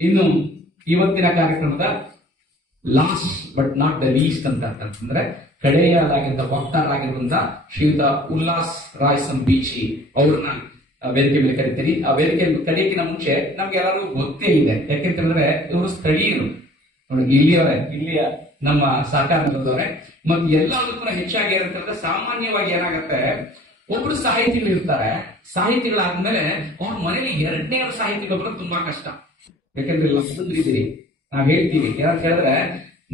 ಇನ್ನು ಇವತ್ತಿನ ಕಾರ್ಯಕ್ರಮದ last but not the least ಅಂತಂದ್ರೆ ಕಡೆಯಲಾಗಿದ್ದ ವಕ್ತಾರರಾಗಿರುವಂತ ಶ್ರೀಯುತ ಉಲ್ಲಾಸ್ ರಾಯ್ ಸಂಬೀಚಿ ಅವ್ರನ್ನ ವೇದಿಕೆ ಮೇಲೆ ಕರಿತೀರಿ. ಆ ವೇದಿಕೆ ಕರೆಯಕ್ಕಿಂತ ಮುಂಚೆ ನಮ್ಗೆ ಎಲ್ಲರೂ ಗೊತ್ತೇ ಇದೆ, ಯಾಕೆಂತಂದ್ರೆ ಇವರು ಸ್ಥಳೀಯರು, ಇಲ್ಲಿಯ ನಮ್ಮ ಸಹಕಾರದವರೇ. ಮತ್ತು ಎಲ್ಲದಕ್ಕೂ ಹೆಚ್ಚಾಗಿ ಏನಂತಂದ್ರೆ ಸಾಮಾನ್ಯವಾಗಿ ಏನಾಗತ್ತೆ, ಒಬ್ರು ಸಾಹಿತಿಗಳು ಇರ್ತಾರೆ, ಸಾಹಿತಿಗಳಾದ್ಮೇಲೆ ಅವ್ರ ಮನೇಲಿ ಎರಡನೇ ಸಾಹಿತಿಗಳು ಬರೋದು ತುಂಬಾ ಕಷ್ಟ. ಯಾಕಂದ್ರೆ ಇದ್ದೀರಿ, ನಾವ್ ಹೇಳ್ತೀವಿ ಏನಂತ ಹೇಳಿದ್ರೆ,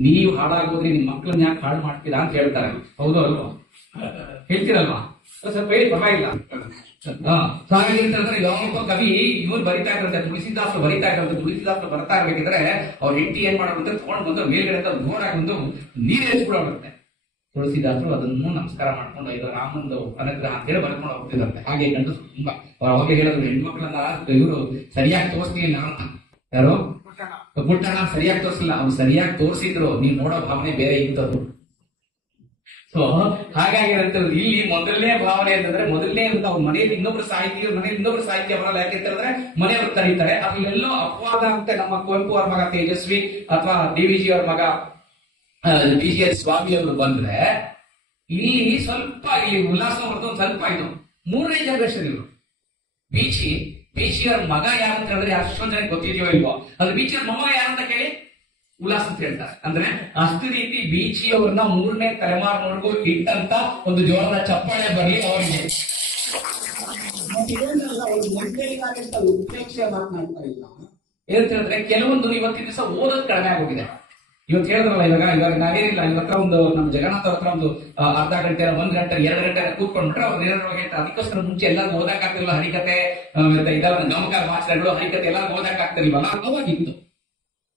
ನೀವು ಹಾಳಾಗೋದ್ರಿ ನಿಮ್ ಮಕ್ಳನ್ನ ಯಾಕೆ ಹಾಳು ಮಾಡ್ತೀರಾ ಅಂತ ಹೇಳ್ತಾರೆ. ಹೌದು ಅಲ್ವಾ? ಹೇಳ್ತೀರಲ್ವಾ? ಸ್ವಲ್ಪ ಹೇಳಿ, ಪರವಾಗಿಲ್ಲ. ಹಾಗಾಗಿರ್ತಂದ್ರೆ ಯಾವೊಬ್ಬ ಕವಿ ಇವ್ರು ಬರಿತಾ ಇದ್ರಂತೆ, ತುಳಸಿದಾಸರು ಬರಿತಾ ಇದ್ರಂತೆ. ತುಳಸಿದಾಸರು ಬರ್ತಾ ಇರ್ಬೇಕಿದ್ರೆ ಅವ್ರ ಹೆಂಡತಿ ಏನ್ ಮಾಡೋದಂತೆ, ತಗೊಂಡ್ ಬಂದು ಮೇಲ್ಗಡೆ ಗೋಡಾಗಿ ಒಂದು ನೀರು ಎಸ್ಬಿಡೋಗುತ್ತೆ. ತುಳಸಿದಾಸರು ಅದನ್ನು ನಮಸ್ಕಾರ ಮಾಡ್ಕೊಂಡು ಇದು ರಾಮಂದು ಅನುಗ್ರಹ ಅಂತೇಳಿ ಬರ್ಕೊಂಡು ಹೋಗ್ತಿದಂತೆ. ಹಾಗೆ ಗಂಡಸರು ತುಂಬಾ ಅವಾಗಲೇ ಹೇಳಿದ್ರು, ಹೆಣ್ಮಕ್ಳನ್ನ ಇವರು ಸರಿಯಾಗಿ ತೋರಿಸ್ಲಿಲ್ಲ ಅಂತ. ಯಾರು? ಪುಟ್ಟಣ ಸರಿಯಾಗಿ ತೋರಿಸಲಿಲ್ಲ, ಅವ್ರು ಸರಿಯಾಗಿ ತೋರಿಸಿದ್ರು, ನೀವು ನೋಡೋ ಭಾವನೆ ಬೇರೆ ಇತ್ತದು. ಸೊ ಹಾಗಾಗಿ ಇಲ್ಲಿ ಮೊದಲನೇ ಭಾವನೆ ಅಂತಂದ್ರೆ, ಮೊದಲನೇ ಅಂತ ಅವ್ರ ಮನೆಯಲ್ಲಿ ಇನ್ನೊಬ್ರು ಸಾಹಿತ್ಯ ಬರಲ್ಲ. ಯಾಕೆಂತಂದ್ರೆ ಮನೆಯವ್ರು ಕರೀತಾರೆ. ಅಲ್ಲೆಲ್ಲೋ ಅಪವಾದ ಅಂತ ನಮ್ಮ ಕುವೆಂಪು ಅವ್ರ ಮಗ ತೇಜಸ್ವಿ ಅಥವಾ ಡಿ.ವಿ.ಜಿ ಅವ್ರ ಮಗ ಡಿ.ಜಿ.ಎಸ್ ಸ್ವಾಮಿ ಅವರು ಬಂದ್ರೆ, ಇಲ್ಲಿ ಸ್ವಲ್ಪ ಇಲ್ಲಿ ಉಲ್ಲಾಸ ಹೊರತು ಸ್ವಲ್ಪ ಇದು ಮೂರನೇ ಜನರೇಷನ್ ಇವರು. ಬೀಚಿಯವ್ರ ಮಗ ಯಾರು ಅಂತ ಹೇಳಿದ್ರೆ ಅಷ್ಟೊಂದ್ ಜನ ಗೊತ್ತಿದೆಯೋ ಇಲ್ವೋ, ಅದು ಬೀಚಿಯವ್ರ ಮೊಮ್ಮ ಯಾರು ಅಂತ ಕೇಳಿ ಉಲ್ಲಾಸ ಅಂತ ಹೇಳ್ತಾರೆ. ಅಂದ್ರೆ ಅಷ್ಟು ರೀತಿ ಬೀಚಿಯವ್ರನ್ನ ಮೂರನೇ ತಲೆಮಾರಿನವರೆಗೂ ಇಟ್ಟಂತ ಒಂದು ಜೋರದ ಚಪ್ಪಾಳೆ ಬರಲಿ ಅವರಿಗೆ. ಉತ್ಪ್ರೇಕ್ಷೆ ಮಾತನಾಡ್ತಾ ಇಲ್ಲ. ಏನಂತ ಹೇಳಿದ್ರೆ, ಕೆಲವೊಂದು ಇವತ್ತಿನ ದಿವಸ ಓದೋದು ಕಡಿಮೆ ಆಗೋಗಿದೆ. ಇವತ್ತು ಹೇಳಿದ್ರಲ್ಲ, ಇವಾಗ ನಾವೇನಿಲ್ಲ, ಇವತ್ರ ಒಂದು ನಮ್ಮ ಜಗನ್ನಾಥ್ ಹತ್ರ ಒಂದು ಅರ್ಧ ಗಂಟೆ 1 ಗಂಟೆ 2 ಗಂಟೆ ಕೂತ್ಕೊಂಡ್ಬಿಟ್ರೆ ಅವ್ರು ನೇರವಾಗಿ ಹೇಳ್ತಾರೆ. ಅದಕ್ಕೋಸ್ಕರ ಮುಂಚೆ ಎಲ್ಲರೂ ಓದಕ್ಕಾಗ್ತಿರ್ಲಿಲ್ಲ, ಹರಿಕತೆ ಇದೆಲ್ಲ ಗಮಕ ವಾಚನಗಳು ಹರಿಕತೆ ಎಲ್ಲರೂ ಓದಕ್ಕಾಗ್ತಿರ್ಲಿಲ್ಲ, ಅವಾಗಿತ್ತು.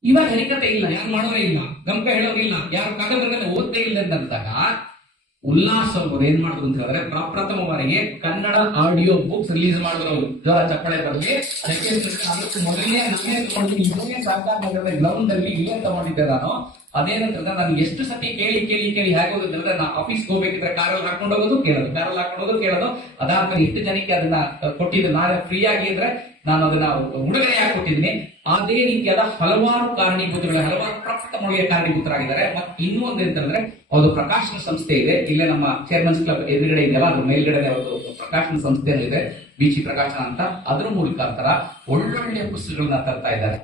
ಇವಾಗ ಹರಿಕತೆ ಇಲ್ಲ, ಯಾರು ಮಾಡೋರೇ ಇಲ್ಲ, ಗಮಕ ಹೇಳೋರಿಲ್ಲ, ಯಾರು ಕಾದಂಬರಿಗಳನ್ನ ಓದ್ತೇ ಇಲ್ಲ ಅಂದಾಗ ಉಲ್ಲಾಸ್ ಅವರು ಏನ್ ಮಾಡಿದ್ರು ಅಂತ ಹೇಳಿದ್ರೆ, ಪ್ರಪ್ರಥಮ ಬಾರಿಗೆ ಕನ್ನಡ ಆಡಿಯೋ ಬುಕ್ಸ್ ರಿಲೀಸ್ ಮಾಡಿದ್ರು ಅವರು. ಜೋರ ಚಪ್ಪಳೆ ಬರಲಿ. ಅದಕ್ಕೆ ಮೊದಲನೇ ನಾನೇ ಸಹಕಾರ ನಗರದ ಗ್ರೌಂಡ್ ಅಲ್ಲಿ ಇಲ್ಲೇ ತಗೊಂಡಿದ್ದೆ ನಾನು. ಅದೇನಂತಂದ್ರೆ, ನಾನು ಎಷ್ಟು ಸತಿ ಕೇಳಿ ಹೇಗೆ ಹೋಗೋದಂದ್ರೆ, ನಾ ಆಫೀಸ್ಗೆ ಹೋಗ್ಬೇಕಿದ್ರೆ ಕಾರಲ್ಲಿ ಹಾಕೊಂಡು ಹೋಗೋದು ಕೇಳೋದು. ಅದಾದ್ಮೇಲೆ ಎಷ್ಟು ಜನಕ್ಕೆ ಅದನ್ನ ಕೊಟ್ಟಿದ್ದು ನಾನೇ ಫ್ರೀ ಆಗಿ ಅಂದ್ರೆ ನಾನು ಅದನ್ನ ಉಡುಗೊರೆಯಾಗಿ ಕೊಟ್ಟಿದ್ದೀನಿ. ಅದೇ ರೀತಿಯಾದ ಹಲವಾರು ಪ್ರಪ್ರಥಮವಾಗಿ ಕಾರಣೀಭೂತರಾಗಿದ್ದಾರೆ. ಮತ್ತೆ ಇನ್ನೊಂದು ಅಂತಂದ್ರೆ, ಅದು ಪ್ರಕಾಶನ ಸಂಸ್ಥೆ ಇದೆ, ಇಲ್ಲೇ ನಮ್ಮ ಚೇರ್ಮನ್ಸ್ ಕ್ಲಬ್ ಎದುರುಗಡೆ ಇದೆಯಲ್ಲ, ಅದ್ರ ಮೇಲ್ಗಡೆ ಒಂದು ಪ್ರಕಾಶನ ಸಂಸ್ಥೆ ಇದೆ, ಬೀಚಿ ಪ್ರಕಾಶನ ಅಂತ. ಅದ್ರ ಮೂಲಕ ಒಳ್ಳೊಳ್ಳೆ ಪುಸ್ತಕಗಳನ್ನ ತರ್ತಾ ಇದ್ದಾರೆ.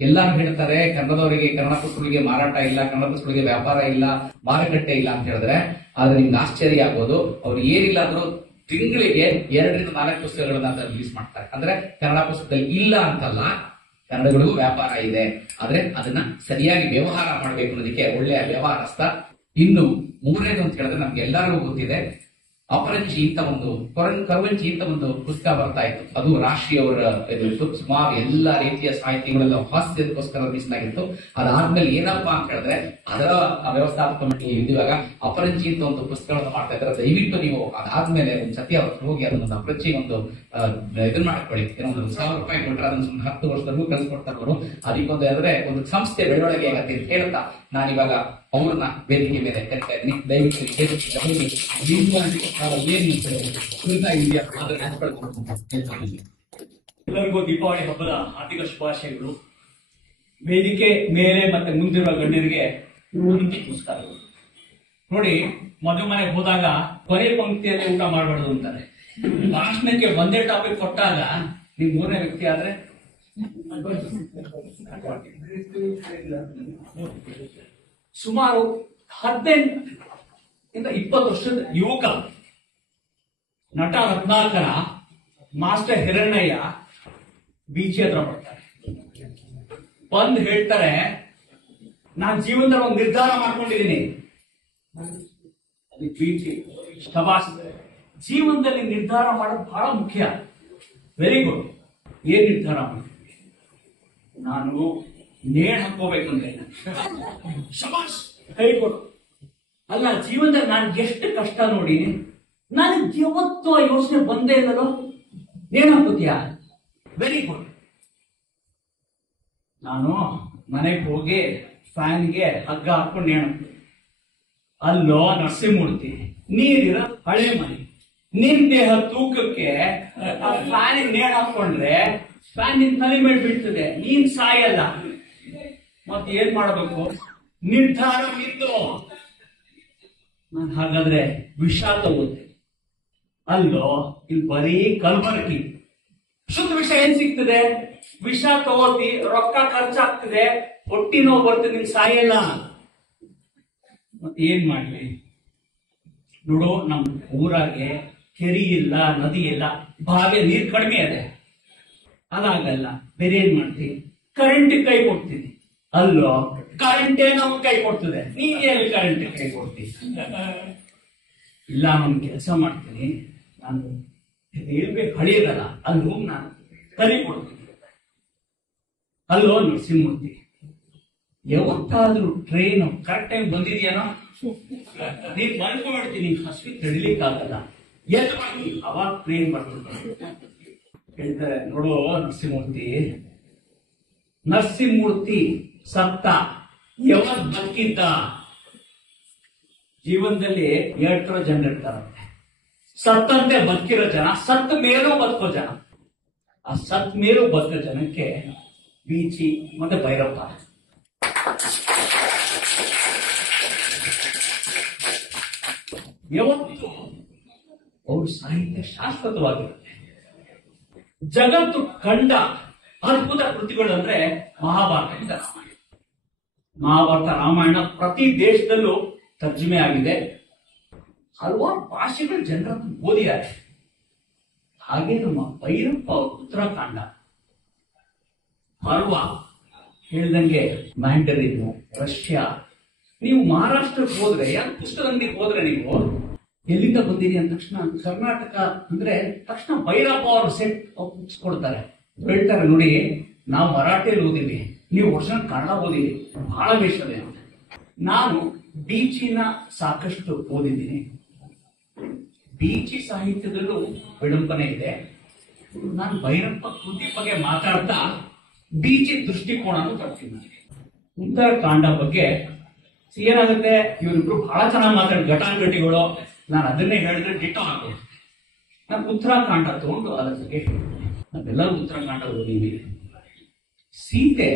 ಎಲ್ಲರೂ ಹೇಳ್ತಾರೆ ಕನ್ನಡದವರಿಗೆ ಕನ್ನಡ ಪುಸ್ತಕಗಳಿಗೆ ಮಾರಾಟ ಇಲ್ಲ, ಕನ್ನಡ ಪುಸ್ತಕಗಳಿಗೆ ವ್ಯಾಪಾರ ಇಲ್ಲ, ಮಾರುಕಟ್ಟೆ ಇಲ್ಲ ಅಂತ ಹೇಳಿದ್ರೆ, ಆದ್ರೆ ನಿಮ್ಗೆ ಆಶ್ಚರ್ಯ ಆಗ್ಬೋದು, ಅವ್ರು ಏನಿಲ್ಲ ಅಂದ್ರೂ ತಿಂಗಳಿಗೆ 2 ರಿಂದ 4 ಪುಸ್ತಕಗಳನ್ನ ರಿಲೀಸ್ ಮಾಡ್ತಾರೆ. ಅಂದ್ರೆ ಕನ್ನಡ ಪುಸ್ತಕದಲ್ಲಿ ಇಲ್ಲ ಅಂತಲ್ಲ, ಕನ್ನಡಗಳಿಗೂ ವ್ಯಾಪಾರ ಇದೆ, ಆದ್ರೆ ಅದನ್ನ ಸರಿಯಾಗಿ ವ್ಯವಹಾರ ಮಾಡಬೇಕು ಅನ್ನೋದಕ್ಕೆ ಒಳ್ಳೆಯ ವ್ಯವಹಾರಸ್ಥ. ಇನ್ನು ಮೂರನೇದು ಅಂತ ಹೇಳಿದ್ರೆ, ನಮ್ಗೆ ಎಲ್ಲರಿಗೂ ಗೊತ್ತಿದೆ, ಅಪರಂಜಿ ಅಂತ ಕರವಂಜಿ ಅಂತ ಒಂದು ಪುಸ್ತಕ ಬರ್ತಾ ಇತ್ತು. ಅದು ರಾಶಿ ಅವರ ಸುಮಾರು ಎಲ್ಲಾ ರೀತಿಯ ಸಾಹಿತ್ಯಗಳೆಲ್ಲ ಹಾಸ್ಯದಕ್ಕೋಸ್ಕರ ಮೀಸಲಾಗಿತ್ತು. ಅದಾದ್ಮೇಲೆ ಏನಪ್ಪಾ ಅಂತ ಹೇಳಿದ್ರೆ, ಅದರ ವ್ಯವಸ್ಥಾಪಕ ಮಂಡಳಿ ಇದ್ದಾಗ ಅಪರಂಜಿ ಅಂತ ಒಂದು ಪುಸ್ತಕಗಳನ್ನು ಮಾಡ್ತಾ ಇದ್ದಾರೆ. ದಯವಿಟ್ಟು ನೀವು ಅದಾದ್ಮೇಲೆ ಒಂದು ಸತಿ ಅವ್ರ ಹೋಗಿ ಅದನ್ನ ಅಪರಂಜಿ ಒಂದು ಇದನ್ನ ಮಾಡ್ಕೊಳ್ಳಿ. ಏನೋ ₹1,000 ಕೊಟ್ಟರೆ ಅದನ್ನ 10 ವರ್ಷದವರೆಗೂ ಕಳಿಸ್ಕೊಡ್ತಾರೆ ಅವರು. ಅದಕ್ಕೊಂದು ಅಂದ್ರೆ ಒಂದು ಸಂಸ್ಥೆ ಬೆಳವಣಿಗೆ ಆಗತ್ತೆ ಅಂತ ಹೇಳ್ತಾ ನಾನಿವಾಗ ಅವ್ರನ್ನ ವೇದಿಕೆ ಮೇಲೆ ಕರಿತಾ ಇದ್ದೀನಿ. ದಯವಿಟ್ಟು ಎಲ್ಲರಿಗೂ ದೀಪಾವಳಿ ಹಬ್ಬದ ಆರ್ಥಿಕ ಶುಭಾಶಯಗಳು. ವೇದಿಕೆ ಮೇಲೆ ಮತ್ತೆ ಮುಂದಿರುವ ಗಣ್ಯರಿಗೆ ನಮಸ್ಕಾರಗಳು. ನೋಡಿ, ಮದುವೆ ಮನೆಗೆ ಹೋದಾಗ ಕೊನೆ ಪಂಕ್ತಿಯಲ್ಲಿ ಊಟ ಮಾಡಬಾರ್ದು ಅಂತಾರೆ. ಭಾಷಣಕ್ಕೆ ಒಂದೇ ಟಾಪಿಕ್ ಕೊಟ್ಟಾಗ ನೀವು 3ನೇ ವ್ಯಕ್ತಿ ಆದ್ರೆ ಸುಮಾರು 18 ಇಂದ 20 ವರ್ಷದ ಯುವಕ ನಟ ರತ್ನಾಕರ ಮಾಸ್ಟರ್ ಹಿರಣ್ಣಯ್ಯ ಬೀಚಿ ಹತ್ರ ಬರ್ತಾರೆ. ಬಂದು ಹೇಳ್ತಾರೆ, ನಾನ್ ಜೀವನದಲ್ಲಿ ಒಂದು ನಿರ್ಧಾರ ಮಾಡ್ಕೊಂಡಿದ್ದೀನಿ. ಬೀಚಿ ಶಬಾಸ್, ಜೀವನದಲ್ಲಿ ನಿರ್ಧಾರ ಮಾಡೋದು ಬಹಳ ಮುಖ್ಯ. Very good. ಏನ್ ನಿರ್ಧಾರ ಮಾಡ್ತೀನಿ? ನಾನು ನೇಣು ಹಾಕೋಬೇಕಂದ್ರೆ. ಶಬಾಸ್, ಕೈಕೊಡು. ಅಲ್ಲ, ಜೀವನದಲ್ಲಿ ನಾನು ಎಷ್ಟು ಕಷ್ಟ ನೋಡಿ, ನನಗೆ ಯಾವತ್ತೂ ಆ ಯೋಚನೆ ಬಂದೇ ಇಲ್ಲದೋ. ನೇಣು ಹಾಕೋತೀಯಾ? Very good. ನಾನು ಮನೆಗೆ ಹೋಗಿ ಫ್ಯಾನ್ಗೆ ಹಗ್ಗ ಹಾಕೊಂಡು ನೇಣು ಹಾಕ್ತೀನಿ. ಅಲ್ಲೋ ನರಸಿಂಹಮೂರ್ತಿ, ನೀರಿರೋ ಹಳೆ ಮನೆ, ನಿನ್ ದೇಹ ತೂಕಕ್ಕೆ ಫ್ಯಾನಿಗೆ ನೇಣು ಹಾಕೊಂಡ್ರೆ ಫ್ಯಾನ್ ನಿನ್ ತಲೆ ಮೇಲೆ ಬೀಳ್ತದೆ, ನೀನ್ ಸಾಯಲ್ಲ. ಮತ್ತೆ ಏನ್ ಮಾಡಬೇಕು? ನಿರ್ಧಾರ ನಿಂದು. ನಾನು ಹಾಗಾದ್ರೆ ವಿಷ ತಗೋತೆ. ಅಲ್ಲೋ, ಇಲ್ಲಿ ಬರೀ ಕಲ್ಬರ್ಗಿ. ಶುದ್ಧ ವಿಷ ಏನ್ ಸಿಗ್ತದೆ? ವಿಷ ತಗೋತಿ, ರೊಕ್ಕ ಖರ್ಚಾಗ್ತದೆ, ಹೊಟ್ಟಿ ನೋವು ಬರ್ತದೆ, ನಿನ್ ಸಾಯಲ್ಲ. ಮತ್ತೆ ಏನ್ ಮಾಡ್ಲಿ? ನೋಡು, ನಮ್ ಊರಾಗೆ ಕೆರಿ ಇಲ್ಲ, ನದಿ ಇಲ್ಲ, ಬಾವಿ ನೀರ್ ಕಡಿಮೆ ಇದೆ. ಅದಾಗಲ್ಲ. ಬೇರೆ ಏನ್ ಮಾಡ್ತೀನಿ? ಕರೆಂಟ್ ಕೈ ಕೊಡ್ತೀನಿ. ಅಲ್ಲೋ, ಕರೆಂಟೇ ನಮ್ಗೆ ಕೈ ಕೊಡ್ತದೆ, ನೀನ್ ಎಲ್ಲಿ ಕರೆಂಟ್ ಕೈ ಕೊಡ್ತೀನಿ? ಇಲ್ಲ, ನಾನು ಕೆಲಸ ಮಾಡ್ತೀನಿ. ನಾನು ರೈಲ್ವೆ ಹಳಿಯದಲ್ಲ, ಅಲ್ಲಿ ಹೋಗಿ ನಾನು ಕಲಿ ಕೊಡ್ತೀನಿ. ಅಲ್ಲೋ ನರಸಿಂಹಮೂರ್ತಿ, ಯಾವತ್ತಾದ್ರೂ ಟ್ರೈನ್ ಕರೆಕ್ಟ್ ಟೈಮ್ ಬಂದಿದ್ಯಾನೋ? ನೀನ್ ಮಲ್ಕೊಂಡ್ಬಿಡ್ತೀನಿ, ಹಸಿವಿ ತಡಿಲಿಕ್ಕಾಗಲ್ಲ. ಎಲ್ಲಿ ಮಾಡಿ ಅವಾಗ ಟ್ರೈನ್ ಬರ್ತದೆ. ಹೇಳ್ತಾರೆ, ನೋಡು ನರಸಿಂಹಮೂರ್ತಿ ಸತ್ತ, ಯಾವತ್ ಬದುಕಿದ್ದ? ಜೀವನದಲ್ಲಿ 2 ತರ ಜನ ಇರ್ತಾರಂತೆ. ಸತ್ತಂತೆ ಬದುಕಿರೋ ಜನ, ಸತ್ತ ಮೇಲೂ ಬದುಕೋ ಜನ. ಆ ಸತ್ ಮೇಲೂ ಬದುಕೋ ಜನಕ್ಕೆ ಬೀಚಿ ಮತ್ತೆ ಭೈರಪ್ಪ. ಯಾವತ್ತು ಅವ್ರ ಸಾಹಿತ್ಯ ಶಾಶ್ವತವಾಗಿರುತ್ತೆ. ಜಗತ್ತು ಕಂಡ ಅದ್ಭುತ ಕೃತಿಗಳು ಅಂದ್ರೆ ಮಹಾಭಾರತ, ರಾಮಾಯಣ. ಮಹಾಭಾರತ, ರಾಮಾಯಣ ಪ್ರತಿ ದೇಶದಲ್ಲೂ ತರ್ಜುಮೆ ಆಗಿದೆ. ಹಲವಾರು ಭಾಷೆಗಳ ಜನರನ್ನು ಓದಿದ್ದಾರೆ. ಹಾಗೆ ನಮ್ಮ ಭೈರಪ್ಪ ಅವರು ಉತ್ತರಾಖಂಡ, ಪರ್ವ ಹೇಳ್ದಂಗೆ ಮ್ಯಾಂಡರಿನ್, ರಷ್ಯಾ. ನೀವು ಮಹಾರಾಷ್ಟ್ರಕ್ಕೆ ಹೋದ್ರೆ, ಯಾಕೆ ಪುಸ್ತಕ ಅಂಗಡಿಗೆ ಹೋದ್ರೆ ನೀವು ಎಲ್ಲಿಂದ ಬಂದಿರಿ ಅಂದ ತಕ್ಷಣ ಕರ್ನಾಟಕ ಅಂದ್ರೆ ತಕ್ಷಣ ಭೈರಪ್ಪ ಅವರು ಸೆಟ್ ಕೊಡ್ತಾರೆ. ಹೇಳ್ತಾರೆ, ನೋಡಿ ನಾವು ಮರಾಠಿಯಲ್ಲಿ ಓದಿವಿ, ನೀವು ಒರಿಜಿನಲ್ ಕನ್ನಡ ಓದಿವಿ, ಬಹಳ ಬೇಷದೆ. ನಾನು ಬೀಚಿನ ಸಾಕಷ್ಟು ಓದಿದ್ದೀನಿ. ಬೀಚಿ ಸಾಹಿತ್ಯದಲ್ಲೂ ವಿಡಂಬನೆ ಇದೆ. ನಾನು ಭೈರಪ್ಪ ಕೃತಿ ಬಗ್ಗೆ ಮಾತಾಡ್ತಾ ಬೀಚಿ ದೃಷ್ಟಿಕೋನನು ತರ್ತೀನಿ. ಉತ್ತರಾಖಂಡ ಬಗ್ಗೆ ಏನಾಗುತ್ತೆ, ಇವರಿಬ್ರು ಬಹಳ ಚೆನ್ನಾಗಿ ಮಾತಾಡಿ ಘಟಾನುಘಟಿಗಳು. ನಾನು ಅದನ್ನೇ ಹೇಳಿದ್ರೆ ಡಿಟೋ ಹಾಕೋದು. ನಾನು ಉತ್ತರಾಖಂಡ ತಗೊಂಡು ಅದರ ಬಗ್ಗೆ ನಾವೆಲ್ಲರೂ ಉತ್ತರಾಖಂಡ ಓದಿವಿ. ಸೀತೆ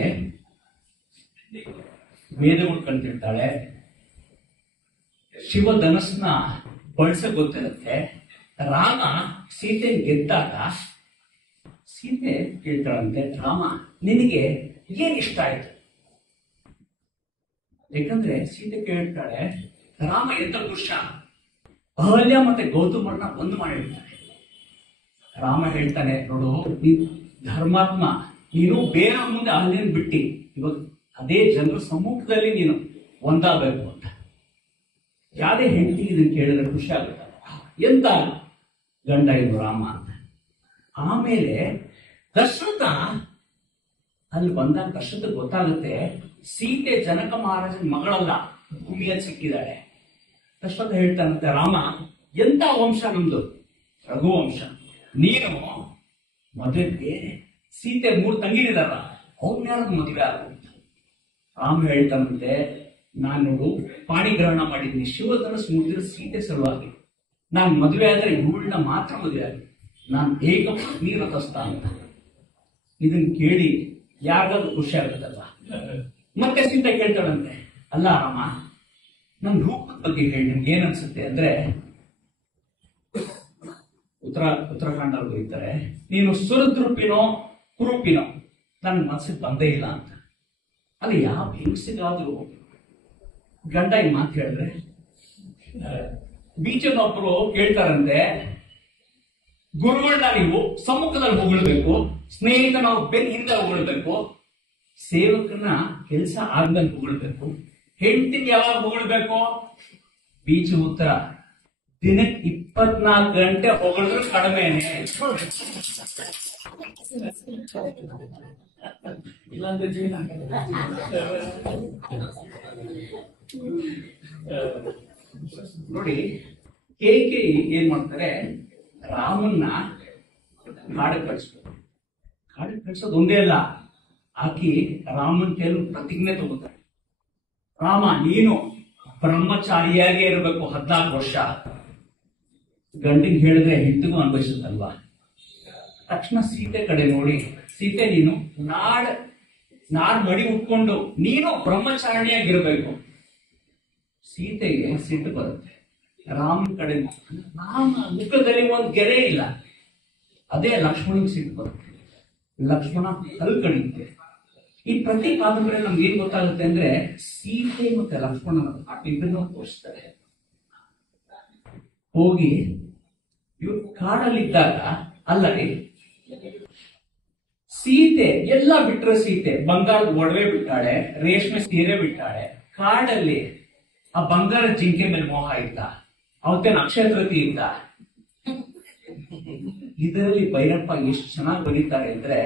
ವೇದಗಳು ಕಲ್ತಿರ್ತಾಳೆ, ಶಿವ ಧನಸ್ನ ಬಳಸ ಗೊತ್ತಿರುತ್ತೆ. ರಾಮ ಸೀತೆ ಗೆದ್ದಾಗ ಸೀತೆ ಕೇಳ್ತಾಳಂತೆ, ರಾಮ ನಿನಗೆ ಏನ್ ಇಷ್ಟ ಆಯ್ತು? ಯಾಕಂದ್ರೆ ಸೀತೆ ಕೇಳ್ತಾಳೆ, ರಾಮ ಎಂತ ಪುರುಷ, ಅಹಲ್ಯ ಮತ್ತೆ ಗೌತಮರನ್ನ ಒಂದು ಮಾಡಿರ್ತಾನೆ. ರಾಮ ಹೇಳ್ತಾನೆ, ನೋಡು ನೀನು ಧರ್ಮಾತ್ಮ, ನೀನು ಬೇರೆ ಮುಂದೆ ಅಹಲ್ಯನ್ ಬಿಟ್ಟಿ ಇವಾಗ ಅದೇ ಜನರ ಸಮ್ಮುಖದಲ್ಲಿ ನೀನು ಒಂದಾಗಬೇಕು ಅಂತ. ಯಾವ್ದೇ ಹೆಂಡತಿ ಇದನ್ನು ಕೇಳಿದ್ರೆ ಖುಷಿ ಆಗುತ್ತೆ, ಎಂತ ಗಂಡ ಇದು ರಾಮ ಅಂತ. ಆಮೇಲೆ ದಶರಥ ಅಲ್ಲಿ ಬಂದಾಗ ದಶರಥ ಗೊತ್ತಾಗುತ್ತೆ, ಸೀತೆ ಜನಕ ಮಹಾರಾಜನ ಮಗಳಲ್ಲ, ಭೂಮಿಯಲ್ಲಿ ಸಿಕ್ಕಿದ್ದಾಳೆ. ದಶರಥ ಹೇಳ್ತಾನಂತೆ, ರಾಮ ಎಂತ ವಂಶ ನಮ್ದು, ರಘುವಂಶ. ನೀನು ಮದುವೆ ಬೇರೆ, ಸೀತೆ 3 ತಂಗಿರಿದಾರ, ಅವ್ರನ್ನ ಯಾರು ಮದುವೆ ಆಗುತ್ತೆ. ರಾಮ ಹೇಳ್ತಾನಂತೆ, ನಾನು ಪಾಣಿಗ್ರಹಣ ಮಾಡಿದ್ದೀನಿ, ಶಿವಧನಸ್ ಮುಗಿದಿರೋ ಸೀತೆ ಸಲುವಾಗಿ. ನಾನು ಮದುವೆ ಆದ್ರೆ ಇವಳನ್ನ ಮಾತ್ರ ಮದುವೆ ಆಗಿ, ನಾನು ಏಕ ಪತ್ನಿ ರಥಸ್ಥ ಅಂತ. ಇದನ್ನ ಕೇಳಿ ಯಾರಿಗಾದ್ರೂ ಖುಷಿ ಆಗುತ್ತಲ್ಲ. ಮತ್ತೆ ಸೀತೆ ಕೇಳ್ತಾಳಂತೆ, ಅಲ್ಲ ರಾಮ, ನನ್ ರೂಪದ ಬಗ್ಗೆ ಹೇಳಿ, ನಿಮ್ಗೆ ಏನ್ ಅನ್ಸುತ್ತೆ ಅಂದ್ರೆ, ಉತ್ತರಾಖಂಡವ್ರು ಇರ್ತಾರೆ, ನೀನು ಸುರದ್ರೂಪಿನೋ ಕುರೂಪಿನೋ ನನ್ ಮನಸ್ಸಿಗೆ ಬಂದೇ ಇಲ್ಲ ಅಂತ. ಅಲ್ಲಿ ಯಾವ ಹೆಂಗಸಿಗಾದ್ರೂ ಗಂಡ ಈ ಮಾತು ಹೇಳಿದ್ರೆ, ಬೀಚನೊಬ್ರು ಕೇಳ್ತಾರಂತೆ, ಗುರುಗಳನ್ನ ನೀವು ಸಮ್ಮುಖದಲ್ಲಿ ಹೊಗಳ್ಬೇಕು, ಸ್ನೇಹಿತನ ಬೆನ್ ಹಿಂದೆ ಹೊಗಳ್ಬೇಕು, ಸೇವಕನ ಕೆಲಸ ಆದ್ಮೇಲೆ ಹೊಗಳ್ಬೇಕು, ಹೆಂಡತಿಗೆ ಯಾವಾಗ ಹೊಗಳ್ಬೇಕು? ಬೀಚ ಉತ್ತರ, ದಿನಕ್ಕೆ 24 ಗಂಟೆ ಹೊಗಳಿದ್ರು ಕಡಿಮೆನೆ. ಇಲ್ಲಾಂದ್ರೆ ಜೀವನ ನೋಡಿ. ಕೇಕೇಯಿ ಏನ್ ಮಾಡ್ತಾರೆ, ರಾಮನ್ನ ಕಾಡಿಗೆ ಕಳಿಸ್ಬೇಕು. ಕಾಡಿಗೆ ಕಳಿಸೋದು ಒಂದೇ ಅಲ್ಲ, ಆಕಿ ರಾಮನ್ ಕೈಯಲ್ಲಿ ಪ್ರತಿಜ್ಞೆ ತಗೋತಾರೆ, ರಾಮ ನೀನು ಬ್ರಹ್ಮಚಾರಿಯಾಗೇ ಇರಬೇಕು 14 ವರ್ಷ. ಗಂಡಿಗೆ ಹೇಳಿದ್ರೆ ಹೆಂಡತಿಗೂ ಅನ್ಭವಿಸುತ್ತಲ್ವಾ. ತಕ್ಷಣ ಸೀತೆ ಕಡೆ ನೋಡಿ ಸೀತೆ ನೀನು ನಾಡ್ ಮಡಿ ಉಟ್ಕೊಂಡು ನೀನು ಬ್ರಹ್ಮಚಾರಿಣಿಯಾಗಿರ್ಬೇಕು. ಸೀತೆಗೆ ಸಿಟ್ಟು ಬರುತ್ತೆ ರಾಮನ ಕಡೆ. ರಾಮ ಮುಖದಲ್ಲಿ ಒಂದು ಗೆರೆ ಇಲ್ಲ. ಅದೇ ಲಕ್ಷ್ಮಣನಿಗೆ ಸಿಟ್ಟು ಬರುತ್ತೆ. ಲಕ್ಷ್ಮಣ ಹಲ್ ಕಡಿಯುತ್ತೆ. ಈ ಪ್ರತಿ ಕಾದಂಬರಿ ನಮ್ಗೆ ಏನ್ ಗೊತ್ತಾಗುತ್ತೆ ಅಂದ್ರೆ ಸೀತೆ ಮತ್ತೆ ಲಕ್ಷ್ಮಣನ ಇಬ್ಬರನ್ನ ತೋರಿಸ್ತಾರೆ. ಹೋಗಿ ಇವ್ರು ಕಾಡಲ್ಲಿದ್ದಾಗ ಅಲ್ಲರಿ ಸೀತೆ ಎಲ್ಲ ಬಿಟ್ರೆ ಸೀತೆ ಬಂಗಾರದ ಒಡವೆ ಬಿಟ್ಟಾಳೆ, ರೇಷ್ಮೆ ಸೀರೆ ಬಿಟ್ಟಾಳೆ. ಕಾಡಲ್ಲಿ ಆ ಬಂಗಾರ ಜಿಂಕೆ ಮೇಲೆ ಮೋಹ ಇದ್ದ. ಅವತ್ತೇನು ಅಕ್ಷಯ ತೃತೀಯ ಇದ್ದ. ಇದರಲ್ಲಿ ಭೈರಪ್ಪ ಎಷ್ಟು ಚೆನ್ನಾಗಿ ಬರೀತಾರೆ ಅಂದ್ರೆ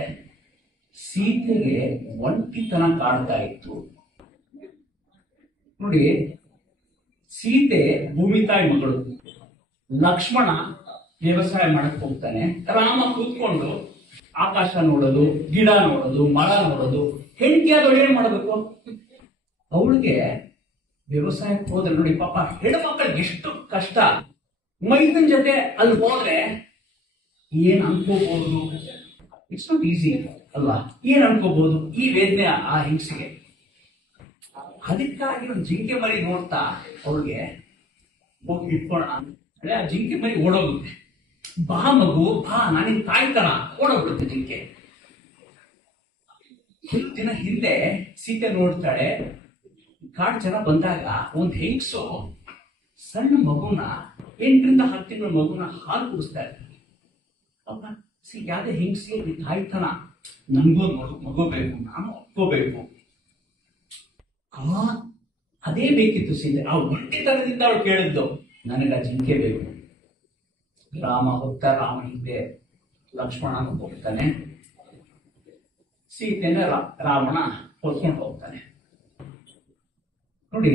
ಸೀತೆಗೆ ಒಂಟಿತನ ಕಾಡ್ತಾ ಇತ್ತು ನೋಡಿ. ಸೀತೆ ಭೂಮಿ ತಾಯಿ ಮಗಳು, ಲಕ್ಷ್ಮಣ ವ್ಯವಸಾಯ ಮಾಡಕ್ ಹೋಗ್ತಾನೆ, ರಾಮ ಕೂತ್ಕೊಂಡು ಆಕಾಶ ನೋಡೋದು, ಗಿಡ ನೋಡೋದು, ಮರ ನೋಡೋದು. ಹೆಂಡತಿ ಆದವಳು ಏನ್ ಮಾಡಬೇಕು? ಅವಳಿಗೆ ವ್ಯವಸಾಯಕ್ಕೆ ಹೋದ್ರೆ ನೋಡಿ ಪಾಪ ಹೆಣ್ಮಕ್ಳಿಗೆ ಎಷ್ಟು ಕಷ್ಟ. ಮೈದನ್ ಜೊತೆ ಅಲ್ಲಿ ಹೋದ್ರೆ ಏನ್ ಅನ್ಕೋಬಹುದು? ಇಟ್ಸ್ ನಾಟ್ ಈಸಿ ಅಲ್ಲ. ಏನ್ ಅನ್ಕೋಬಹುದು ಈ ವೇದನೆ ಆ ಹಿಂಸೆಗೆ? ಅದಕ್ಕಾಗಿ ಒಂದು ಜಿಂಕೆ ಮರಿ ನೋಡ್ತಾ ಅವಳಿಗೆ ಹೋಗಿ ಇಟ್ಕೊಳ್ಳೋಣ ಅಂದ್ರೆ ಆ ಜಿಂಕೆ ಮರಿ ಓಡೋಗುತ್ತೆ. ಬಾ ಮಗು ಬಾ, ನಾನಿನ್ ತಾಯ್ತನ ಓಡೋಗ್ಬಿಡುತ್ತೆ ಜಿಂಕೆ. ಕೆಲವು ದಿನ ಹಿಂದೆ ಸೀತೆ ನೋಡ್ತಾಳೆ, ಕಾಡು ಜನ ಬಂದಾಗ ಒಂದ್ ಹೆಂಗ್ಸು ಸಣ್ಣ ಮಗುನ 8 ರಿಂದ 10 ತಿಂಗಳ ಮಗುನ ಹಾಲು ಕುಡಿಸ್ತಾ ಇರ್ತಾರೆ. ಯಾವ್ದೇ ಹೆಂಗಸಿಗೆ ತಾಯ್ತನ, ನನ್ಗೂ ಮಗು ಬೇಕು, ನಾನು ಒಪ್ಕೋಬೇಕು. ಅದೇ ಬೇಕಿತ್ತು ಸೀತೆ. ಆ ಒಂಟಿತನದಿಂದ ಅವಳು ಕೇಳಿದ್ದು ನನಗ ಜಿಂಕೆ ಬೇಕು. ರಾಮ ಹೋಗ್ತಾ, ರಾಮ ಹಿಂದೆ ಲಕ್ಷ್ಮಣ ಹೋಗ್ತಾನೆ, ಸೀತೆನ ರಾವಣ ಹೊತ್ಕೊಂಡು ಹೋಗ್ತಾನೆ. ನೋಡಿ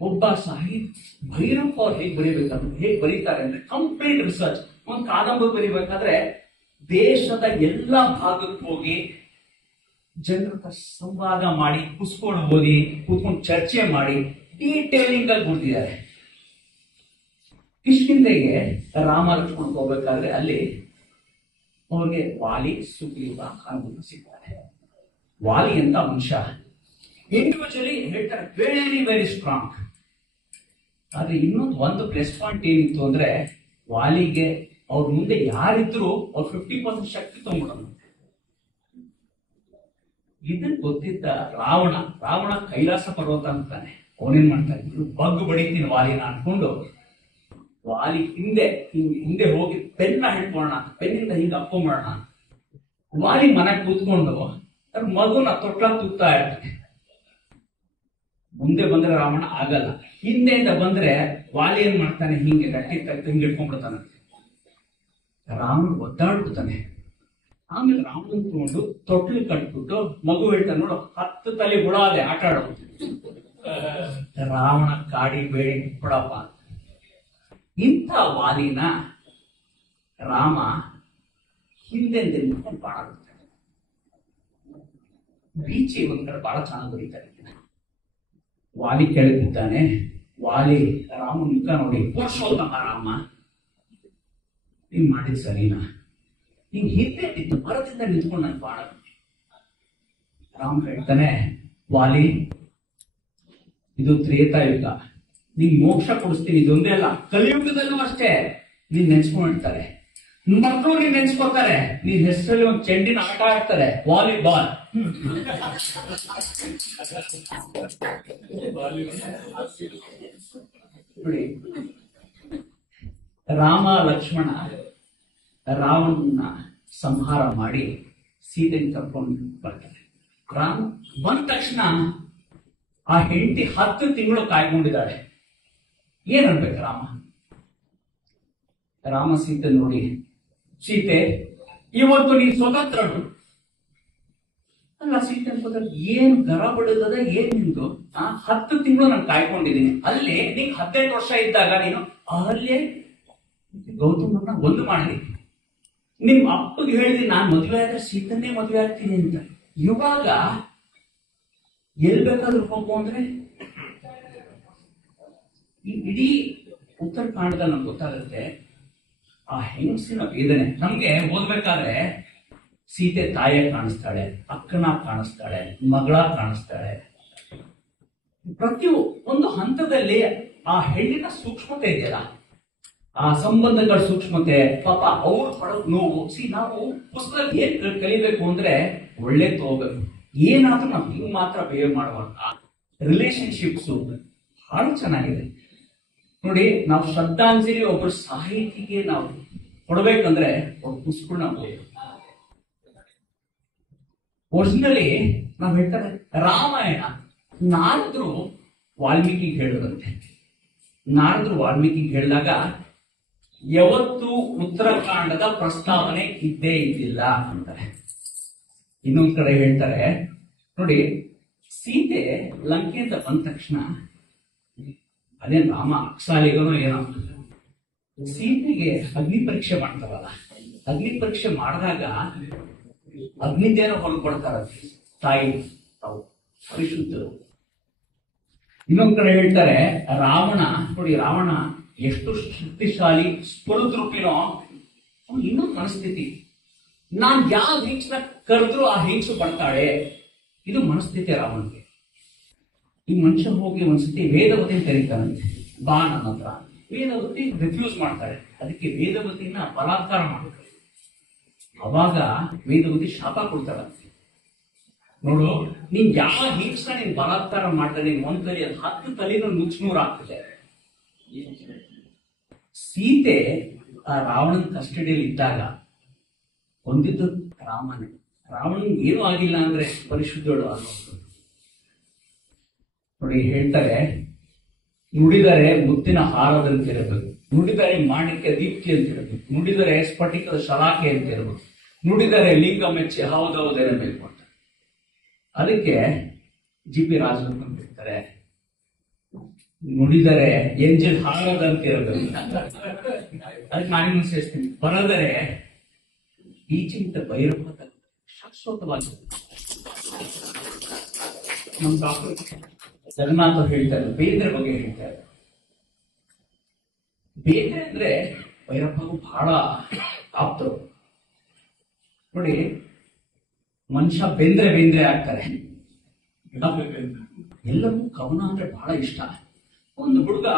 ಒಬ್ಬ ಸಾಹಿತ್ಯ ಭೈರಪ್ಪ ಅವ್ರು ಹೇಗೆ ಬರೀಬೇಕಾದ್ರೆ ಹೇಗೆ ಬರೀತಾರೆ ಅಂದ್ರೆ ಕಂಪ್ಲೀಟ್ ರಿಸರ್ಚ್. ಒಂದು ಕಾದಂಬರಿ ಬರೀಬೇಕಾದ್ರೆ ದೇಶದ ಎಲ್ಲಾ ಭಾಗಕ್ಕೆ ಹೋಗಿ ಜನರ ಸಂವಾದ ಮಾಡಿ, ಕುಸ್ಕೊಂಡು ಓದಿ, ಕೂತ್ಕೊಂಡು ಚರ್ಚೆ ಮಾಡಿ ಡೀಟೇಲಿಂಗ್ ಆಗಿ ಕೊಡ್ತಿದ್ದಾರೆ. ಕಿಷ್ಕಿಂಧೆಗೆ ರಾಮ ಲಕ್ಷ್ಮಣ ಹೋಗ್ಬೇಕಾದ್ರೆ ಅಲ್ಲಿ ಅವ್ರಿಗೆ ವಾಲಿ, ಸುಗ್ರೀವ, ಹನುಮ ಸಿಗ್ತಾರೆ. ವಾಲಿ ಅಂತ ಮನುಷ್ಯ ಇಂಡಿವಿಜುವಲಿ ಹೇಳ್ತಾರೆ ವೆರಿ ವೆರಿ ಸ್ಟ್ರಾಂಗ್. ಆದ್ರೆ ಇನ್ನೊಂದು ಒಂದು ಪ್ಲಸ್ ಪಾಯಿಂಟ್ ಏನಿತ್ತು ಅಂದ್ರೆ ವಾಲಿಗೆ ಅವ್ರ ಮುಂದೆ ಯಾರಿದ್ರು ಅವ್ರು 50% ಶಕ್ತಿ ತಗೊಂಡ್ಬಿಡೋದು. ಇದನ್ನ ಗೊತ್ತಿದ್ದ ರಾವಣ ಕೈಲಾಸ ಪರ್ವತ ಅಂತಾನೆ. ಅವನೇನ್ ಮಾಡ್ತಾನೆ, ಬಗ್ಗು ಬಡಿತೀನಿ ವಾಲಿನ ಅನ್ಕೊಂಡು ವಾಲಿ ಹಿಂದೆ ಹೋಗಿ ಪೆನ್ನ ಹಿಡ್ಕೊಳ್ಳೋಣ, ಪೆನ್ನಿಂದ ಹಿಂಗೆ ಅಪ್ಕೊಂಬೋಣ. ವಾಲಿ ಮನೆ ಕೂತ್ಕೊಂಡು ಅವ್ರ ಮಗುನ ತೊಟ್ಲ ತೂಗ್ತಾ ಇರ್ತಾನೆ. ಮುಂದೆ ಬಂದ್ರೆ ರಾವಣ ಆಗಲ್ಲ, ಹಿಂದೆಯಿಂದ ಬಂದ್ರೆ ವಾಲಿ ಏನ್ ಮಾಡ್ತಾನೆ, ಹಿಂಗೆ ಗಟ್ಟಿ ಹಿಂಗೆ ಹಿಡ್ಕೊಂಡ್ಬಿಡ್ತಾನೆ. ರಾವಣ ಒದ್ದಾಡ್ಬಿಡ್ತಾನೆ. ಆಮೇಲೆ ರಾವಣ ತಗೊಂಡು ತೊಟ್ಲು ಕಟ್ಬಿಟ್ಟು ಮಗು ಹೇಳ್ತಾನೆ, ನೋಡು 10 ತಲೆ ಹುಳ ಅದೇ ಆಟ ಆಡೋದು. ರಾವಣ ಕಾಡಿ ಬೇಡಿ ಬಿಡಪ್ಪ. ಇಂಥ ವಾಲಿನ ರಾಮ ಹಿಂದೆ ನಿಂತ್ಕೊಂಡು ಬಾಣ ಬಿಡ್ತಾನೆ. ಬೀಚಿ ಒಂದ್ ಕಡೆ ಬಹಳ ಚೆನ್ನಾಗಿ ಬರೀತಾರೆ. ವಾಲಿ ಕೆಳಗಿದ್ದಾನೆ. ವಾಲಿ ರಾಮನ ಮುಖ ನೋಡಿ, ಪುರುಷೋತ್ತಮ ರಾಮ ಹಿಂಗ್ ಮಾಡಿದ್ ಸರಿನಾ? ಹಿಂಗ್ ಹಿಂದೆ ನಿಂತು ಮರದಿಂದ ನಿಂತ್ಕೊಂಡು ನನ್ ಬಾಣ. ರಾಮ ಹೇಳ್ತಾನೆ, ವಾಲಿ ಇದು ತ್ರೇತಾಯುಗ, ನಿಂಗ್ ಮೋಕ್ಷ ಕೊಡಿಸ್ತೀನಿ. ಇದೊಂದೇ ಅಲ್ಲ, ಕಲಿಯುಗದಲ್ಲೂ ಅಷ್ಟೇ ನೀನ್ ನೆನ್ಸ್ಕೊಂಡಿರ್ತಾರೆ. ಮಕ್ಕಳು ನೀನ್ ನೆನ್ಸ್ಕೊತಾರೆ. ನಿನ್ ಹೆಸರಲ್ಲಿ ಒಂದು ಚೆಂಡಿನ ಆಟ ಆಡ್ತಾರೆ, ವಾಲಿಬಾಲ್. ನೋಡಿ, ರಾಮ ಲಕ್ಷ್ಮಣ ರಾವಣನ ಸಂಹಾರ ಮಾಡಿ ಸೀತೆಗೆ ಕರ್ಕೊಂಡು ಬರ್ತಾರೆ. ರಾಮ ಬಂದ ತಕ್ಷಣ ಆ ಹೆಂಡತಿ 10 ತಿಂಗಳು ಕಾಯ್ಕೊಂಡಿದ್ದಾಳೆ. ಏನ್ ಅನ್ಬೇಕು ರಾಮ ಸೀತೆ ನೋಡಿ, ಸೀತೆ ಇವತ್ತು ನೀನ್ ಸ್ವತಂತ್ರಳು ಅಲ್ಲ. ಸೀತೆ ಅನ್ಕೋತಾರೆ, ಏನ್ ಗರ ಬಡದ ಏನ್ ನಿಂದು? 10 ತಿಂಗಳು ನಾನು ಕಾಯ್ಕೊಂಡಿದ್ದೀನಿ. ಅಲ್ಲಿ ನೀನ್ 18 ವರ್ಷ ಇದ್ದಾಗ ನೀನು ಅಲ್ಲೇ ಗೌತಮನ್ನ ಒಂದು ಮಾಡಿ ನಿಮ್ ಅಪ್ಪಗೆ ಹೇಳಿದಿ, ನಾನ್ ಮದುವೆ ಆದ್ರೆ ಸೀತನ್ನೇ ಮದುವೆ ಆಗ್ತೀನಿ ಅಂತ. ಇವಾಗ ಎಲ್ ಬೇಕಾದ್ರೂ ಹೋಗು ಅಂದ್ರೆ ಈ ಇಡೀ ಉತ್ತರ ಕಾಂಡದಲ್ಲಿ ನಮ್ಗೆ ಗೊತ್ತಾಗುತ್ತೆ ಆ ಹೆಂಗಸಿನ ವೇದನೆ. ನಮ್ಗೆ ಓದ್ಬೇಕಾದ್ರೆ ಸೀತೆ ತಾಯ ಕಾಣಿಸ್ತಾಳೆ, ಅಕ್ಕನ ಕಾಣಿಸ್ತಾಳೆ, ಮಗಳ ಕಾಣಿಸ್ತಾಳೆ. ಪ್ರತಿ ಒಂದು ಹಂತದಲ್ಲಿ ಆ ಹೆಣ್ಣಿನ ಸೂಕ್ಷ್ಮತೆ ಇದೆಯಲ್ಲ, ಆ ಸಂಬಂಧಗಳ ಸೂಕ್ಷ್ಮತೆ, ಪಾಪ ಅವ್ರು ಪಡೋ ನೋವು. ನಾವು ಪುಸ್ತಕದಲ್ಲಿ ಏನ್ ಕಲಿಬೇಕು ಅಂದ್ರೆ ಒಳ್ಳೆ ತಗೋಬೇಕು. ಏನಾದ್ರೂ ನಾವು ಹಿಂಗ್ ಮಾತ್ರ ಬಿಹೇವ್ ಮಾಡುವಂತ ರಿಲೇಶನ್ಶಿಪ್ಸ್ ಬಹಳ ಚೆನ್ನಾಗಿದೆ ನೋಡಿ. ನಾವು ಶ್ರದ್ಧಾಂಜಲಿ ಒಬ್ಬರು ಸಾಹಿತಿಗೆ ನಾವು ಕೊಡ್ಬೇಕಂದ್ರೆ ಅವ್ರ ಪುಸ್ತಕಗಳನ್ನ ಓದಬೇಕು. ಒರಿಜಿನಲಿ ನಾವ್ ಹೇಳ್ತಾರೆ ರಾಮಾಯಣ ನಾರದ್ರು ವಾಲ್ಮೀಕಿಗೆ ಹೇಳೋದಂತೆ. ನಾರದ್ರು ವಾಲ್ಮೀಕಿಗೆ ಹೇಳಿದಾಗ ಯಾವತ್ತು ಉತ್ತರಾಖಂಡದ ಪ್ರಸ್ತಾವನೆ ಇದ್ದೇ ಇದ್ದಿಲ್ಲ ಅಂತಾರೆ. ಇನ್ನೊಂದ್ ಕಡೆ ಹೇಳ್ತಾರೆ ನೋಡಿ, ಸೀತೆ ಲಂಕೆಯಿಂದ ಬಂದ ತಕ್ಷಣ ಅದೇನ್ ರಾಮ ಅಕ್ಸಾಲಿಗನೋ ಏನೋ ಸೀತೆಗೆ ಅಗ್ನಿ ಪರೀಕ್ಷೆ ಮಾಡ್ತಾರಲ್ಲ, ಅಗ್ನಿ ಪರೀಕ್ಷೆ ಮಾಡಿದಾಗ ಅಗ್ನಿದೇನೋ ಹೊಲ್ಕೊಡ್ತಾರ ತಾಯಿ ತಾವು ಪರಿಶುದ್ಧರು. ಇನ್ನೊಂದ್ ಕಡೆ ಹೇಳ್ತಾರೆ ರಾವಣ ನೋಡಿ, ರಾವಣ ಎಷ್ಟು ಶಕ್ತಿಶಾಲಿ ಸ್ಫುರದ್ರೂಪಿನೋ ಅವ್ನು ಇನ್ನೊಂದು ಮನಸ್ಥಿತಿ. ನಾನ್ ಯಾವ ಹಿಂಸನ ಕರೆದ್ರು ಆ ಹಿಂಸು ಬರ್ತಾಳೆ, ಇದು ಮನಸ್ಥಿತಿ ರಾವಣಗೆ. ಈ ಮನುಷ್ಯ ಹೋಗಿ ಒಂದ್ಸತಿ ವೇದವತಿ ಕರೀತಾರಂತೆ ಬಾ ನನ್ನ ಹತ್ರ. ವೇದವತಿ ರಿಫ್ಯೂಸ್ ಮಾಡ್ತಾರೆ. ಅದಕ್ಕೆ ವೇದವತಿನ ಬಲಾತ್ಕಾರ ಮಾಡ್ತಾರೆ. ಅವಾಗ ವೇದವತಿ ಶಾಪ ಕೊಡ್ತಾರಂತೆ, ನೋಡು ನೀನ್ ಯಾವ ಹಿಂಸನ ನೀನ್ ಬಲಾತ್ಕಾರ ಮಾಡ್ತಾರೆ, ನೀನ್ ಒಂದ್ ತಲೆ 10 ತಲೆನೂ ನುಚ್ಚುನೂರು ಆಗ್ತದೆ. ಸೀತೆ ಆ ರಾವಣನ ಕಸ್ಟಡಿಯಲ್ಲಿ ಇದ್ದಾಗ ಹೊಂದಿದ್ದು ರಾಮನೇ. ರಾವಣನ್ ಏನೂ ಆಗಿಲ್ಲ ಅಂದ್ರೆ ಪರಿಶುದ್ಧಳು ಅನ್ನೋದು ನೋಡಿ. ಹೇಳ್ತಾರೆ ನುಡಿದರೆ ಮುತ್ತಿನ ಹಾರದಂತಿರಬೇಕು, ನುಡಿದರೆ ಮಾಣಿಕ್ಯ ದೀಪ್ತಿ ಅಂತಿರಬೇಕು, ನುಡಿದರೆ ಸ್ಫಟಿಕದ ಶಲಾಖೆ ಅಂತ ಇರಬೇಕು, ನುಡಿದರೆ ಲಿಂಗ ಮೆಚ್ಚಿ ಹೌದೌದೇನಬೇಕು ಅಂತ. ಅದಕ್ಕೆ ಜಿ ಪಿ ರಾಜರತ್ನ ಹೇಳ್ತಾರೆ ನುಡಿದರೆ ಎಂಜಿಲ್ ಹಾರದಂತಿರಬೇಕು. ಅದಕ್ಕೆ ನಾನಿನ್ನು ಸೇರಿಸ್ತೀನಿ, ಬರೆದರೆ ಈಚಿಂತ ಭೈರವ ಶಾಶ್ವತವಾಗಿ. ನಮ್ಮ ಡಾಕ್ಟರ್ ಜಗನ್ನಾಥ್ ಹೇಳ್ತಾರೆ ಬೇಂದ್ರೆ ಬಗ್ಗೆ ಹೇಳ್ತಾರೆ. ಬೇಂದ್ರೆ ಅಂದ್ರೆ ಭೈರಪ್ಪಗೂ ಬಹಳ ಆಪ್ತರು ನೋಡಿ. ಮನುಷ್ಯ ಬೆಂದ್ರೆ ಬೆಂದ್ರೆ ಆಗ್ತಾರೆ. ಎಲ್ಲರಿಗೂ ಕವನ ಅಂದ್ರೆ ಬಹಳ ಇಷ್ಟ. ಒಂದು ಹುಡುಗ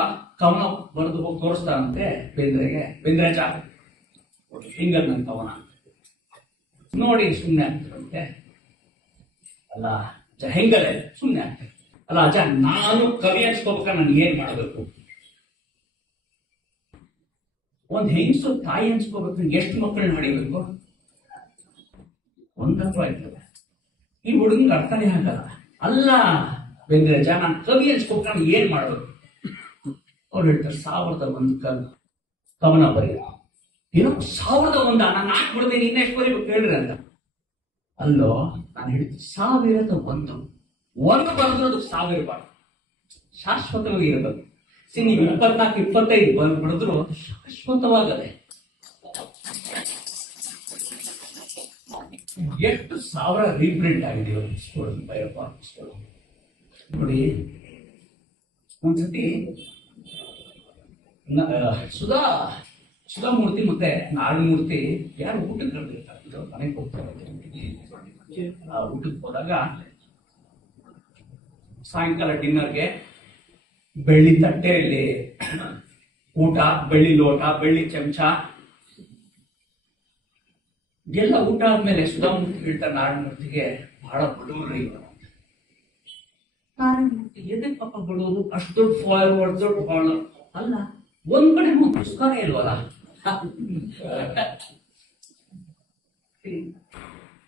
ಕವನ ಬರೆದು ಹೋಗಿ ತೋರಿಸ್ತಾನಂತೆ ಬೇಂದ್ರೆಗೆ. ಬೇಂದ್ರೆ ಚಾ ಹಿಂಗಲ್ ನನ್ ಕವನ ನೋಡಿ ಸುಮ್ನೆ ಆಗ್ತಿರಂತೆ. ಅಲ್ಲ ಹೆಂಗಲೆ ಸುಮ್ನೆ ಆಗ್ತಾರೆ. ಅಲ್ಲ ಅಜ್ಜ ನಾನು ಕವಿ ಅನ್ಸ್ಕೋಬೇಕ, ನಾನು ಏನ್ ಮಾಡಬೇಕು? ಒಂದ್ ಹೆಂಗಸು ತಾಯಿ ಅನ್ಸ್ಕೋಬೇಕು, ಎಷ್ಟು ಮಕ್ಕಳನ್ನ ಹೊಡಿಬೇಕು? ಒಂದಂತೂ ಆಯ್ತದೆ. ಈ ಹುಡುಗಂಗೆ ಅರ್ಥನೇ ಆಗಲ್ಲ. ಅಲ್ಲ ಬೆಂದ್ರಜ್ಜ ನಾನು ಕವಿ ಅನ್ಸ್ಕೋಬೇಕು, ನಾನು ಏನ್ ಮಾಡ್ಬೇಕು? ಅವ್ರು ಹೇಳ್ತಾರೆ 1001 ಕವನ ಬರೀ. ಏನೋ 1001 ನಾನು 4 ಬಿಡ್ತೀನಿ, ಇನ್ನೆಷ್ಟು ಬರೀಬೇಕು ಹೇಳ್ರಿ ಅಂತ. ಅಲ್ಲೋ ನಾನು ಹೇಳ್ತೀನಿ 1001 ಒಂದು ಬರೆದ್ರು ಅದು 1000 ಬಾರ್ದು ಶಾಶ್ವತವಾಗಿ ಇರಬೇಕು. ನೀವು 24-25 ಬರೆದ್ರು ಶಾಶ್ವತವಾಗದೆ. ಎಷ್ಟು 1000 ರೀಪ್ರಿಂಟ್ ಆಗಿದೆ ಭೈರಪ್ಪ ನೋಡಿ. ಒಂದ್ಸತಿ ಸುಧಾಮೂರ್ತಿ ಮತ್ತೆ ನಾರಾಯಣಮೂರ್ತಿ ಯಾರು ಊಟಕ್ಕೆ ಕರೆದಿರ್ತಾರೆ, ಮನೆಗೆ ಹೋಗ್ತಾರೆ. ಊಟಕ್ಕೆ ಹೋದಾಗ ಸಾಯಂಕಾಲ ಡಿನ್ನರ್ಗೆ ಬೆಳ್ಳಿ ತಟ್ಟೆಯಲ್ಲಿ ಊಟ, ಬೆಳ್ಳಿ ಲೋಟ, ಬೆಳ್ಳಿ ಚಮಚ ಎಲ್ಲ ಊಟ ಆದ್ಮೇಲೆ ಸುಧಾಮೂರ್ತಿ ಹೇಳ್ತಾರೆ ನಾರಾಯಣಮೂರ್ತಿಗೆ, ಬಹಳ ಬಡವ್ರಿ ನಾರಾಯಣಮೂರ್ತಿ. ಎದೆ ಪಾಪ ಬಡವರು, ಅಷ್ಟು ದೊಡ್ಡ ಫಾರ್ವರ್ಡ್ ದೊಡ್ಡ ಬಾಳ ಅಲ್ಲ, ಒಂದ್ ಕಡೆ ಪುಸ್ತಕ ಇಲ್ವಲ್ಲ.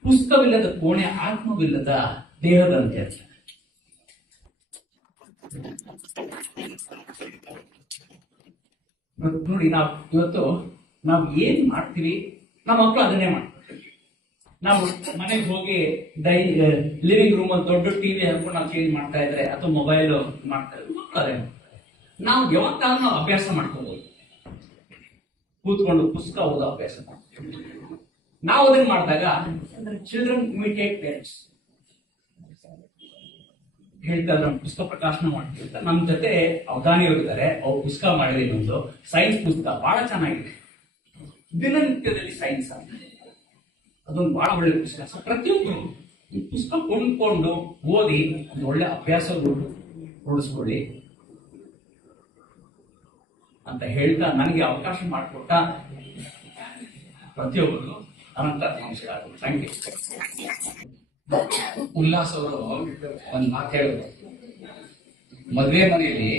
ಪುಸ್ತಕವಿಲ್ಲದ ಕೋಣೆ ಆತ್ಮವಿಲ್ಲದ ದೇಹದಂತೆ ಅಂತ. ನೋಡಿ ಇವತ್ತು ನಾವು ಏನ್ ಮಾಡ್ತೀವಿ, ನಮ್ಮ ಮಕ್ಕಳು ಅದನ್ನೇ ಮಾಡ್ತಾರೆ. ನಾವು ಮನೆಗೆ ಹೋಗಿ ಲಿವಿಂಗ್ ರೂಮ್ ಅಲ್ಲಿ ದೊಡ್ಡ ಟಿವಿ ಹಾಕೊಂಡು ನಾವು ಚೇಂಜ್ ಮಾಡ್ತಾ ಇದ್ರೆ ಅಥವಾ ಮೊಬೈಲ್ ಮಾಡ್ತಾ ಇದ್ರೆ ಮಕ್ಕಳು ಅದೇ ನಾವು ಯಾವತ್ತಾದ್ರೂ ನಾವು ಅಭ್ಯಾಸ ಮಾಡ್ಕೋಬಹುದು. ಕೂತ್ಕೊಂಡು ಪುಸ್ತಕ ಓದೋ ಅಭ್ಯಾಸ ಮಾಡ್ತೀವಿ. ನಾವು ಅದನ್ನ ಮಾಡಿದಾಗ ಚಿಲ್ಡ್ರನ್ ಇಮಿಟೇಟ್ ಪೇರೆಂಟ್ಸ್ ಹೇಳ್ತಾರೆ. ನಮ್ಮ ಪುಸ್ತಕ ಪ್ರಕಾಶನ ಮಾಡ್ತೀವಿ. ನಮ್ಮ ಜೊತೆ ಅವಧಾನಿಯವರು ಇದ್ದಾರೆ, ಅವ್ರು ಪುಸ್ತಕ ಮಾಡಿದ್ರೆ ಇನ್ನೊಂದು ಸೈನ್ಸ್ ಪುಸ್ತಕ ಬಹಳ ಚೆನ್ನಾಗಿದೆ. ದಿನನಿತ್ಯದಲ್ಲಿ ಸೈನ್ಸ್ ಅಂತ ಅದೊಂದು ಬಹಳ ಒಳ್ಳೆ ಪುಸ್ತಕ. ಪ್ರತಿಯೊಬ್ಬರು ಈ ಪುಸ್ತಕ ಕೊಂಡ್ಕೊಂಡು ಓದಿ ಒಂದು ಒಳ್ಳೆ ಅಭ್ಯಾಸ ರೂಢಿಸ್ಕೊಳ್ಳಿ ಅಂತ ಹೇಳ್ತಾ ನನಗೆ ಅವಕಾಶ ಮಾಡಿಕೊಟ್ಟ ಪ್ರತಿಯೊಬ್ಬರು ಅನಂತ ನಮಸ್ಕಾರಗಳು. Thank you. ಉಲ್ಲಾಸ್ ಅವರು ಒಂದು ಮಾತು ಹೇಳಿದ್ರು, ಮದುವೆ ಮನೆಯಲ್ಲಿ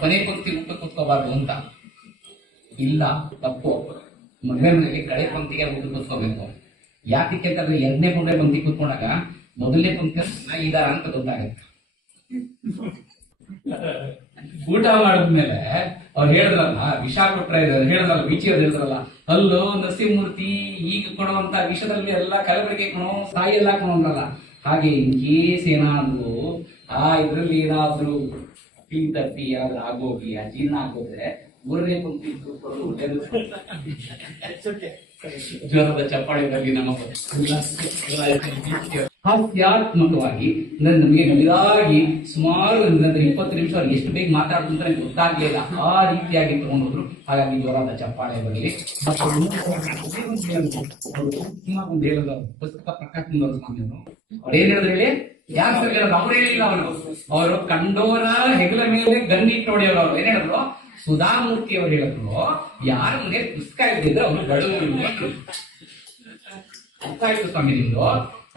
ಕೊನೆ ಪಂಕ್ತಿ ಊಟ ಕೂತ್ಕೋಬಾರ್ದು ಅಂತ. ಇಲ್ಲ, ತಪ್ಪು. ಮದುವೆ ಮನೆಯಲ್ಲಿ ಕಡೆ ಪಂಕ್ತಿಗೆ ಊಟ ಕೂತ್ಕೋಬೇಕು. ಯಾಕೆ ಅಂತಂದ್ರೆ ಎರಡನೇ ಮೂರನೇ ಪಂಕ್ತಿ ಕೂತ್ಕೊಂಡಾಗ ಮೊದಲನೇ ಪಂಕ್ತಿ ಇದಾರ ಅಂತ ಗೊತ್ತಾಗುತ್ತೆ. ಊಟ ಮಾಡಿದ್ಮೇಲೆ ಅವ್ರು ಹೇಳಿದ್ರಲ್ಲ, ವಿಷ ಕೊಟ್ರೆ ಹೇಳಿದ್ರಲ್ಲ, ಬೀಚಿ ಹೇಳಿದ್ರಲ್ಲ, ಅಲ್ಲೋ ನರಸಿಂಹಮೂರ್ತಿ ಈಗ ಕೊಡುವಂತ ವಿಷದಲ್ಲಿ ಎಲ್ಲ ಕಲಬೆರಕೆ ಕಣೋ, ಸಾಯಿ ಎಲ್ಲ ಕಣೋಂದ್ರಲ್ಲ. ಹಾಗೆ ಇನ್ ಕೇಸ್ ಏನಾದ್ರು ಇದ್ರಲ್ಲಿ ಏನಾದ್ರು ತಪ್ಪಿ ಏನಾದ್ರು ಆಗೋಗಿ ಅಜೀರ್ಣ ಆಗೋದ್ರೆ ಮೂರನೇ ಪಂಕ್ತಿ ಕೂತ್ಕೊಳ್ಳೋದು ಒಳ್ಳೇದು. ಜ್ವರದ ಚಪ್ಪಾಳೆಗಾಗಿ ನಮ್ಮ ಹಾಸ್ಯಾತ್ಮಕವಾಗಿ ನಮಗೆ ನಮಿದಾಗಿ ಸುಮಾರು 20 ನಿಮಿಷ ಎಷ್ಟು ಬೇಗ ಮಾತಾಡ್ಕೊಂತ ಗೊತ್ತಾಗ್ಲಿಲ್ಲ, ಆ ರೀತಿಯಾಗಿ ತಗೊಂಡೋದ್ರು. ಹಾಗಾಗಿ ಜ್ವರದ ಚಪ್ಪಾಳೆ ಬರಲಿ. ಒಂದು ಹೇಳಿದ್ರು ಪುಸ್ತಕ ಪ್ರಕಾಶ್ ಸ್ವಾಮಿಯವರು, ಅವ್ರು ಏನ್ ಹೇಳಿದ್ರು ಹೇಳಿ, ಯಾರು ಸರ್ ಹೇಳಿದ್ರು, ಅವ್ರು ಹೇಳಿಲ್ಲ. ಅವರು ಕಂಡೋರ ಹೆಗಲ ಮೇಲೆ ಗನ್ನಿಟ್ಟು ಹೊಡೆಯೋರು. ಅವ್ರು ಏನ್ ಹೇಳಿದ್ರು, ಸುಧಾಮೂರ್ತಿ ಅವರು ಹೇಳಿದ್ರು, ಯಾರ ಮುಂದೆ ಪುಸ್ತಕ ಇದ್ದಿದ್ರೆ ಅವರು ಬಡವರು. ಅರ್ಥ ಆಯ್ತು ಸ್ವಾಮಿ ನಿಮ್ದು,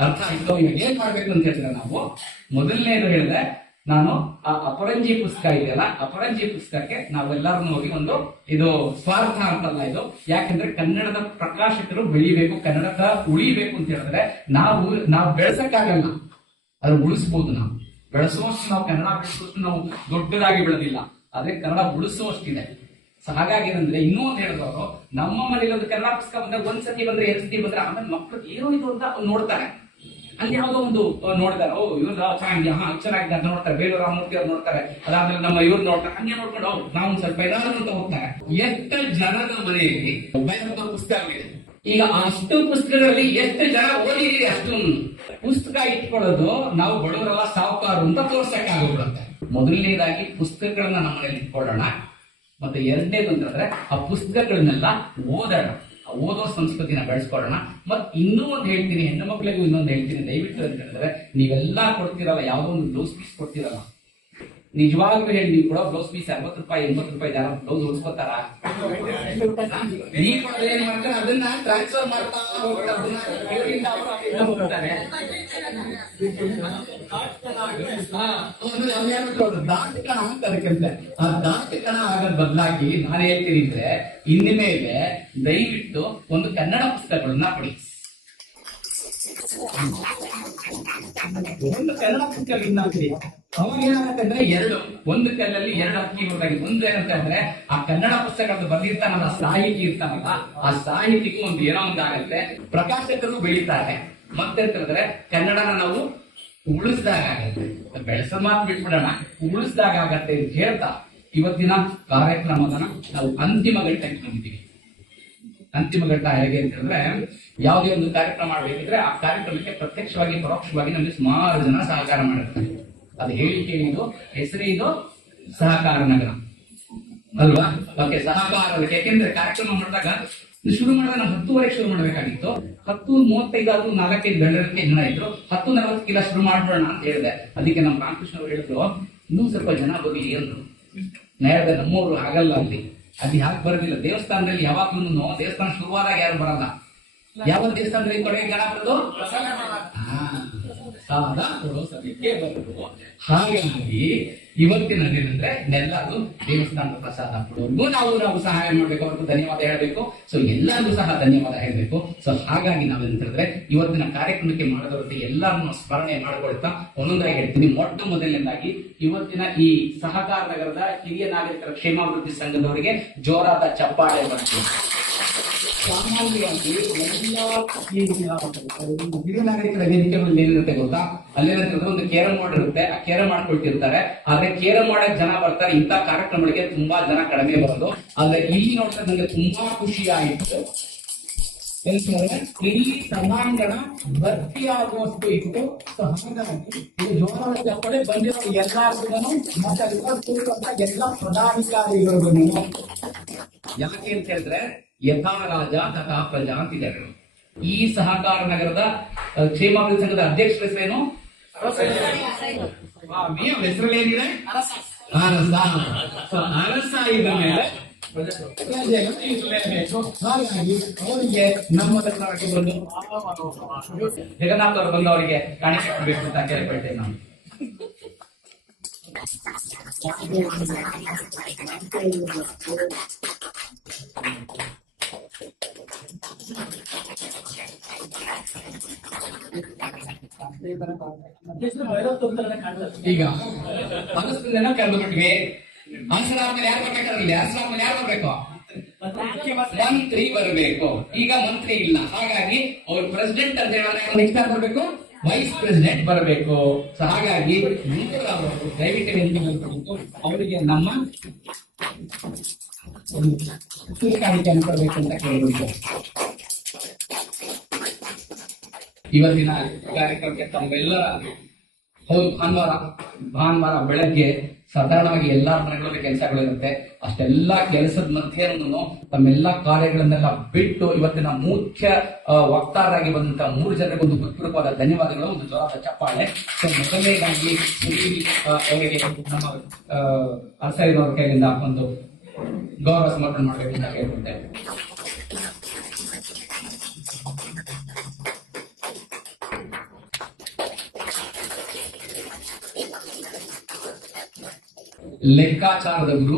ಅರ್ಥ ಆಯ್ತು. ಇವಾಗ ಏನ್ ಮಾಡ್ಬೇಕು ಅಂತ ಹೇಳಿದ್ರೆ, ನಾವು ಮೊದಲನೇದು ಹೇಳಿದ್ರೆ, ನಾನು ಆ ಅಪರಂಜಿ ಪುಸ್ತಕ ಇದೆಯಲ್ಲ, ಅಪರಂಜಿ ಪುಸ್ತಕಕ್ಕೆ ನಾವೆಲ್ಲರೂ ಹೋಗಿ ಒಂದು ಇದು ಸ್ವಾರ್ಥ ಅಂತಲ್ಲ ಇದು, ಯಾಕಂದ್ರೆ ಕನ್ನಡದ ಪ್ರಕಾಶಕರು ಬೆಳಿಬೇಕು, ಕನ್ನಡದ ಉಳಿಬೇಕು ಅಂತ ಹೇಳಿದ್ರೆ ನಾವು ಬೆಳೆಸಕ್ಕಾಗಲ್ಲ, ಅದು ಉಳಿಸಬಹುದು. ನಾವು ಬೆಳೆಸುವಷ್ಟು, ನಾವು ಕನ್ನಡ ಬೆಳೆಸುವಷ್ಟು ನಾವು ದೊಡ್ಡದಾಗಿ ಬೆಳೆದಿಲ್ಲ, ಆದ್ರೆ ಕನ್ನಡ ಉಳಿಸುವಷ್ಟಿದೆ. ಸೊ ಹಾಗಾಗಿ ಏನಂದ್ರೆ, ಇನ್ನೂ ಒಂದು ಹೇಳಿದವರು, ನಮ್ಮ ಮನೇಲಿ ಒಂದು ಕನ್ನಡ ಪುಸ್ತಕ ಬಂದ್ರೆ ಒಂದ್ಸತಿ ಬಂದ್ರೆ 2 ಸತಿ ಬಂದ್ರೆ ಆಮೇಲೆ ಮಕ್ಕಳು ಏನೋ ಇದು ಅಂತ ನೋಡ್ತಾರೆ. ಅಲ್ಲಿ ಯಾವ್ದೋ ಒಂದು ನೋಡ್ತಾರೆ, ಓ ಇವ್ರ ಚೆನ್ನಾಗಿದೆ, ಚೆನ್ನಾಗಿದೆ ಅಂತ ನೋಡ್ತಾರೆ. ಬೇಲೂರು ರಾಮಮೂರ್ತಿ ಅವ್ರು ನೋಡ್ತಾರೆ, ಅದಾದ್ಮೇಲೆ ನಮ್ಮ ಇವ್ರು ನೋಡ್ತಾರೆ. ಹಂಗೆ ನೋಡ್ಕೊಂಡು ನಾವು ಒಂದ್ ಸ್ವಲ್ಪ ಏನಾದ್ರು ಅಂತ ಹೋಗ್ತಾರೆ. ಎಷ್ಟು ಜನದ ಮನೆಯಲ್ಲಿ ಪುಸ್ತಕ ಇದೆ. ಈಗ ಅಷ್ಟು ಪುಸ್ತಕಗಳಲ್ಲಿ ಎಷ್ಟು ಜನ ಓದಿದೀರಿ, ಅಷ್ಟು ಪುಸ್ತಕ ಇಟ್ಕೊಳ್ಳೋದು ನಾವು ಬಡವರೆಲ್ಲ ಸಾಹುಕಾರು ಅಂತ ತೋರ್ಸಕ್ಕಾಗೋಗ್ಬಿಡುತ್ತೆ. ಮೊದಲನೇದಾಗಿ ಪುಸ್ತಕಗಳನ್ನ ನಮ್ಮ ಮನೇಲಿ ಇಟ್ಕೊಳ್ಳೋಣ. ಮತ್ತೆ ಎರಡನೇದು ಅಂತಂದ್ರೆ, ಆ ಪುಸ್ತಕಗಳನ್ನೆಲ್ಲ ಓದೋಣ, ಓದೋ ಸಂಸ್ಕೃತಿನ ಬೆಳೆಸ್ಕೊಳ್ಳೋಣ. ಮತ್ ಇನ್ನೂ ಒಂದು ಹೇಳ್ತೀನಿ, ಹೆಣ್ಣು ಮಕ್ಕಳಿಗೂ ಇನ್ನೊಂದು ಹೇಳ್ತೀನಿ, ದಯವಿಟ್ಟು ಅಂತ ಹೇಳಿದ್ರೆ, ನೀವೆಲ್ಲಾ ಕೊಡ್ತಿರಲ್ಲ, ಯಾವ್ದೋ ಒಂದು ಬ್ಲೌಸ್ ಪೀಸ್ ಕೊಡ್ತಿರಲ್ಲ, ನಿಜವಾಗ್ಲೂ ಹೇಳಿ, ನೀವು ಕೊಡೋ ಬ್ಲೌಸ್ ಪೀಸ್ 60 ರೂಪಾಯಿ 80 ರೂಪಾಯಿ ಯಾರು ಬ್ಲೌಸ್ ಹೊಲ್ಸ್ಕೊತಾರ? ನೀವು ಏನ್ ಮಾಡ್ತಾರೆ, ಅದನ್ನ ಟ್ರಾನ್ಸ್ಫರ್ ಮಾಡ್ತಾ ಹೋಗ್ತಾರೆ. ದಾಟಕಣ ಅಂತ ಅದಕ್ಕಂತೆ. ಆ ದಾಟಕಣ ಆಗೋದ್ ಬದಲಾಗಿ ನಾನು ಹೇಳ್ತೀನಿ ಅಂದ್ರೆ, ಇನ್ನು ಮೇಲೆ ದಯವಿಟ್ಟು ಒಂದು ಕನ್ನಡ ಪುಸ್ತಕಗಳನ್ನ ಕೊಡಿ. ಒಂದು ಕನ್ನಡ ಪುಸ್ತಕ ಅವಾಗ ಏನಾಗತ್ತಂದ್ರೆ, ಒಂದು ಕಲ್ಲಲ್ಲಿ 2 ಹಕ್ಕಿ ಹೋದಾಗಿ. ಒಂದು ಏನಂತಂದ್ರೆ, ಆ ಕನ್ನಡ ಪುಸ್ತಕದ ಬಂದಿರ್ತಾನಲ್ಲ, ಸಾಹಿತಿ ಇರ್ತಾನಲ್ಲ, ಆ ಸಾಹಿತಿಗೂ ಒಂದು ಏನೋ ಒಂದು ಆಗತ್ತೆ, ಪ್ರಕಾಶಕರು ಬೆಳೀತಾರೆ. ಮತ್ತೆ ಅಂತಂದ್ರೆ, ಕನ್ನಡನ ನಾವು ಉಳಿಸಿದಾಗ ಆಗತ್ತೆ. ಬೆಳೆಸೋ ಮಾತು ಬಿಟ್ಬಿಡೋಣ, ಉಳಿಸಿದಾಗ ಆಗತ್ತೆ ಅಂತ ಹೇಳ್ತಾ ಇವತ್ತಿನ ಕಾರ್ಯಕ್ರಮದನ್ನ ನಾವು ಅಂತಿಮ ಘಟ್ಟಕ್ಕೆ ಬಂದಿದ್ದೀವಿ. ಅಂತಿಮ ಘಟ್ಟ ಹೇಗೆ ಅಂತ ಹೇಳಿದ್ರೆ, ಯಾವುದೇ ಒಂದು ಕಾರ್ಯಕ್ರಮ ಮಾಡಬೇಕಿದ್ರೆ ಆ ಕಾರ್ಯಕ್ರಮಕ್ಕೆ ಪ್ರತ್ಯಕ್ಷವಾಗಿ ಪರೋಕ್ಷವಾಗಿ ನಮಗೆ ಸುಮಾರು ಜನ ಸಹಕಾರ ಮಾಡಿರ್ತಾರೆ. ಅದು ಹೇಳಿಕೆ ಇದು, ಹೆಸರು ಇದು, ಸಹಕಾರ ನಗರ ಅಲ್ವಾ? ಓಕೆ, ಸಹಕಾರ. ಯಾಕೆಂದ್ರೆ ಕಾರ್ಯಕ್ರಮ ಮಾಡಿದಾಗ ಶುರು ಮಾಡಿದಾಗ ನಾವು 10:30 ಶುರು ಮಾಡಬೇಕಾಗಿತ್ತು. 10:35 ಆದ್ರೂ 4-5 ಗಂಟೆಗೆ ಜನ ಇದ್ರು. 10:40 ಶುರು ಮಾಡ್ಬಿಡೋಣ ಅಂತ ಹೇಳಿದೆ. ಅದಕ್ಕೆ ನಮ್ಮ ರಾಮಕೃಷ್ಣ ಅವರು ಹೇಳಿದ್ರು, ಇನ್ನೂ ಸ್ವಲ್ಪ ಜನ ಬರಲಿ ಅಂದ್ರು. ನೇರದ ನಮ್ಮೂರು ಆಗಲ್ಲ, ಅಲ್ಲಿ ಯಾಕೆ ಬರೋದಿಲ್ಲ. ದೇವಸ್ಥಾನದಲ್ಲಿ ಯಾವಾಗ್ಲೂ ದೇವಸ್ಥಾನ ಶುರುವಾದಾಗ ಯಾರು ಬರಲ್ಲ. ಯಾವ ದೇವಸ್ಥಾನದಲ್ಲಿ ಕೊನೆಗೆ ಜನ ಬರೋದು? ಪ್ರಸಾದ ಕೊಡೋ ಸಮಯಕ್ಕೆ ಬರೋದು. ಹಾಗಾಗಿ ಇವತ್ತಿನ ಏನಂದ್ರೆ, ಎಲ್ಲರೂ ದೇವಸ್ಥಾನದ ಪ್ರಸಾದ ಕೊಡೋರ್ಗೂ ನಾವು ಸಹಾಯ ಮಾಡ್ಬೇಕು, ಅವ್ರಿಗೂ ಧನ್ಯವಾದ ಹೇಳ್ಬೇಕು. ಸೊ ಎಲ್ಲರಿಗೂ ಸಹ ಧನ್ಯವಾದ ಹೇಳ್ಬೇಕು. ಸೊ ಹಾಗಾಗಿ ನಾವೇನಂತ ಹೇಳಿದ್ರೆ, ಇವತ್ತಿನ ಕಾರ್ಯಕ್ರಮಕ್ಕೆ ಮಾಡಿದವರಿಗೆ ಎಲ್ಲರನ್ನು ಸ್ಮರಣೆ ಮಾಡ್ಕೊಳ್ತಾ ಒಂದೊಂದಾಗಿ ಹೇಳ್ತೀನಿ. ಮೊಟ್ಟ ಮೊದಲನೇದಾಗಿ ಇವತ್ತಿನ ಈ ಸಹಕಾರ ನಗರದ ಹಿರಿಯ ನಾಗರಿಕರ ಕ್ಷೇಮಾಭಿವೃದ್ಧಿ ಸಂಘದವರಿಗೆ ಜೋರಾದ ಚಪ್ಪಾಳೆ ಬರ್ತೀವಿ. ಸಾಮಾನ್ಯವಾಗಿ ಹಿರಿಯ ನಾಗರಿಕರ ವೇದಿಕೆಗಳಲ್ಲಿ ಏನಿರುತ್ತೆ ಗೊತ್ತಾ, ಅಲ್ಲೇನಂತಂದ್ರೆ ಒಂದು ಕೇರಂ ಬೋರ್ಡ್ ಇರುತ್ತೆ, ಆ ಕೇರಂ ಆಡ್ಕೊಳ್ತಿರ್ತಾರೆ. ಆದ್ರೆ ಕೇರಂ ಮಾಡಕ್ ಜನ ಬರ್ತಾರೆ, ಇಂಥ ಕಾರ್ಯಕ್ರಮಗಳಿಗೆ ತುಂಬಾ ಜನ ಕಡಿಮೆ ಬರೋದು. ಆದ್ರೆ ಇಲ್ಲಿ ನೋಡ್ತಾ ನನಗೆ ತುಂಬಾ ಖುಷಿ ಆಯಿತು. ಇಲ್ಲಿ ಸಭಾಂಗಣ ಭರ್ತಿಯಾಗುವಷ್ಟು ಇತ್ತು. ಹಾಗಾಗಿ ಇದು ಜೋರಾದ ಚಪ್ಪಳೆ ಬಂದಿರೋ ಎಲ್ಲರಿಗೂ ಮತ್ತೆ ಎಲ್ಲ ಪದಾಧಿಕಾರಿಗಳಿಗೂ. ಯಾಕೆ ಅಂತ ಹೇಳಿದ್ರೆ, ಯಥಾ ರಾಜ ತಥಾ ಪ್ರಜಾ ಅಂತಿದ್ದಾರೆ. ಈ ಸಹಕಾರ ನಗರದ ಕ್ಷೇಮಾಭಿವೃದ್ಧಿ ಸಂಘದ ಅಧ್ಯಕ್ಷರ ಹೆಸರೇನು? ನೀವು ಹೆಸರಲ್ಲಿ ಏನಿದೆ? ಅರಸ ಇದ್ದ ಮೇಲೆ ಹಾಗಾಗಿ ಅವರಿಗೆ ನಮ್ಮ ಬಂದು ಜಗನ್ನಾಥ್ ಅವರು ಬಂದು ಅವರಿಗೆ ಕಾಣಿಕೆ ಕೊಡಬೇಕು ಅಂತ ಕೇಳ್ಕೊಳ್ತೇವೆ ನಾವು. ಈಗ ಅನಿಸ್ತದೇನೋ ಕೆಲವು ಮಟ್ಟಿಗೆ ಆನ್ಸರ್ ಆದ್ಮೇಲೆ ಯಾರು ಬರ್ಬೇಕಾದ್ರಲ್ಲಿ ಆನ್ಸರ್ ಆದ್ಮೇಲೆ ಯಾರು ಬರ್ಬೇಕು? ಮಂತ್ರಿ ಬರಬೇಕು. ಈಗ ಮಂತ್ರಿ ಇಲ್ಲ, ಹಾಗಾಗಿ ಅವ್ರು ಪ್ರೆಸಿಡೆಂಟ್ ಅಂತ ಹೇಳಿದ್ರೆ ನೆಕ್ಸ್ಟ್ ಯಾರು ಬರಬೇಕು? ವೈಸ್ ಪ್ರೆಸಿಡೆಂಟ್ ಬರಬೇಕು. ಸೊ ಹಾಗಾಗಿ ದಯವಿಟ್ಟು ಅವರಿಗೆ ನಮ್ಮ ಕಾಣಿಕೆಯನ್ನು ಕೊಡಬೇಕು ಅಂತ ಕೇಳಬೇಕು. ಇವತ್ತಿನ ಕಾರ್ಯಕ್ರಮಕ್ಕೆ ತಮ್ಮೆಲ್ಲರ ಭಾನುವಾರ ಬೆಳಗ್ಗೆ ಸಾಧಾರಣವಾಗಿ ಎಲ್ಲಾ ಮನೆಗಳಲ್ಲಿ ಕೆಲಸಗಳಿರುತ್ತೆ. ಅಷ್ಟೆಲ್ಲಾ ಕೆಲಸದ ಮಧ್ಯೆನೂ ತಮ್ಮೆಲ್ಲ ಕಾರ್ಯಗಳನ್ನೆಲ್ಲ ಬಿಟ್ಟು ಇವತ್ತಿನ ಮುಖ್ಯ ವಕ್ತಾರರಾಗಿ ಬಂದಂತಹ 3 ಜನರಿಗೊಂದು ಹೃತ್ಪೂರ್ವಕವಾದ ಧನ್ಯವಾದಗಳು, ಒಂದು ಜೋರಾದ ಚಪ್ಪಾಳೆ. ಸೊ ಮೊದಲನೇದಾಗಿ ಅವರಿಗೆ ನಮ್ಮ ಅರಸರಿನವರ ಕೈಯಿಂದ ಒಂದು ಗೌರವ ಸಮರ್ಪಣೆ ಮಾಡಬೇಕು ಅಂತ ಕೇಳ್ಕೊಳ್ತೇವೆ. ಲೆಕ್ಕಾಚಾರದ ಗುರು,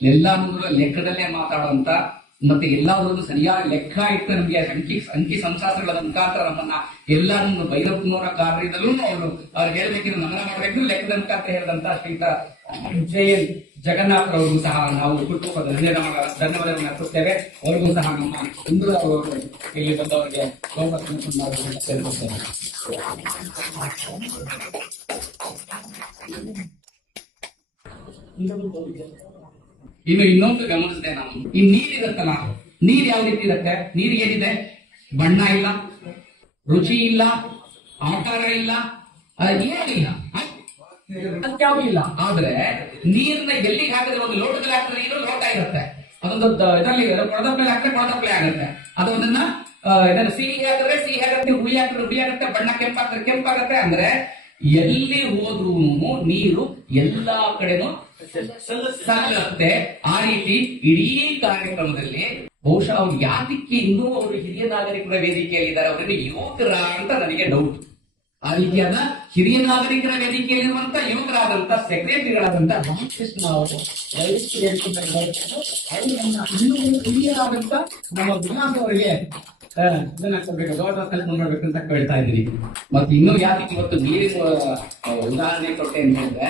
ಎಲ್ಲಾದ್ರೂ ಲೆಕ್ಕದಲ್ಲೇ ಮಾತಾಡುವಂತ ಮತ್ತೆ ಎಲ್ಲಾದ್ರೂ ಸರಿಯಾಗಿ ಲೆಕ್ಕ ಇಟ್ಟು ನಮಗೆ ಅಂಕಿ ಸಂಶಾಸ್ತ್ರಗಳ ಮುಖಾಂತರ ನಮ್ಮನ್ನ ಎಲ್ಲಾರನ್ನು ಭೈರಪ್ಪನವರ ಕಾರ್ಯದಲ್ಲೂ ಅವ್ರು ಹೇಳ್ಬೇಕಿದ್ರೆ ನಮನ ಮಾಡಬೇಕು ಲೆಕ್ಕದ ಮುಖಾಂತರ ಹೇಳಿದಂತ ಶ್ರೀಯುತ JN ಜಗನ್ನಾಥ್ ಅವರಿಗೂ ಸಹ ನಾವು ಕುಟುಂಬದ ಧನ್ಯವಾದಗಳನ್ನು ಅರ್ಪಿಸ್ತೇವೆ. ಅವರಿಗೂ ಸಹ ನಮ್ಮ ಇಂದು ಅವರು ಇಲ್ಲಿ ಬಂದವರಿಗೆ ಗೌರವ ಸೇರಿಸುತ್ತೇವೆ. ಇನ್ನು ಇನ್ನೊಂದು ಗಮನಿಸಿದೆ ನಾನು, ಈ ನೀರಿರುತ್ತಲ್ಲ, ನೀರ್ ಯಾವ ರೀತಿ ಇರುತ್ತೆ? ನೀರ್ ಏನಿದೆ? ಬಣ್ಣ ಇಲ್ಲ, ರುಚಿ ಇಲ್ಲ, ಆಕಾರ ಇಲ್ಲ, ಏನಿಲ್ಲ, ಅದ್ಯಾವುದೂ ಇಲ್ಲ. ಆದ್ರೆ ನೀರ್ನ ಎಲ್ಲಿಗೆ ಹಾಕಿದ್ರೆ ಒಂದು ಲೋಟದಲ್ಲಿ ಹಾಕಿದ್ರೆ ನೀರು ಲೋಟ ಇರುತ್ತೆ, ಅದೊಂದು ಇದರಲ್ಲಿ ಕೊಳದ ಮೇಲೆ ಹಾಕಿದ್ರೆ ಕೊಳದಪ್ಲೆ ಆಗುತ್ತೆ. ಅದನ್ನ ಇದನ್ನು ಸಿಹಿ ಹಾಕಿದ್ರೆ ಸಿಹಿ ಆಗುತ್ತೆ, ಹುಳಿ ಹಾಕಿದ್ರೆ ಹುಳಿ ಆಗುತ್ತೆ, ಬಣ್ಣ ಕೆಂಪಾಗಿದ್ರೆ ಕೆಂಪಾಗತ್ತೆ. ಅಂದ್ರೆ ಎಲ್ಲಿ ಹೋದ್ರೂ ನೀರು ಎಲ್ಲಾ ಕಡೆನೂ ಸಲ್ಲುತ್ತೆ. ಆ ರೀತಿ ಇಡೀ ಕಾರ್ಯಕ್ರಮದಲ್ಲಿ ಬಹುಶಃ ಅವ್ರು ಯಾತಕ್ಕೆ ಇನ್ನೂ ಅವರು ಹಿರಿಯ ನಾಗರಿಕರ ವೇದಿಕೆಯಲ್ಲಿದ್ದಾರೆ, ಅವರಿಗೆ ಯುವಕರ ಅಂತ ನನಗೆ ಡೌಟ್. ಆ ರೀತಿಯಾದ ಹಿರಿಯ ನಾಗರಿಕರ ವೇದಿಕೆಯಲ್ಲಿರುವಂತ ಯುವಕರಾದಂತ ಸೆಕ್ರೆಟರಿಗಳಾದಂತ ರಾಮಕೃಷ್ಣ ಅವರು ಹಿರಿಯರಾದಂತ ನಮ್ಮ ವಿಲಾಸ ಅವರಿಗೆ ಮಾಡ್ಬೇಕು ಅಂತ ಕೇಳ್ತಾ ಇದ್ದೀನಿ. ಮತ್ತೆ ಇನ್ನೂ ಯಾಕೆ ಇವತ್ತು ನೀರಿನ ಉದಾಹರಣೆ ಕೊಟ್ಟೆ ಅಂತ ಹೇಳಿದ್ರೆ,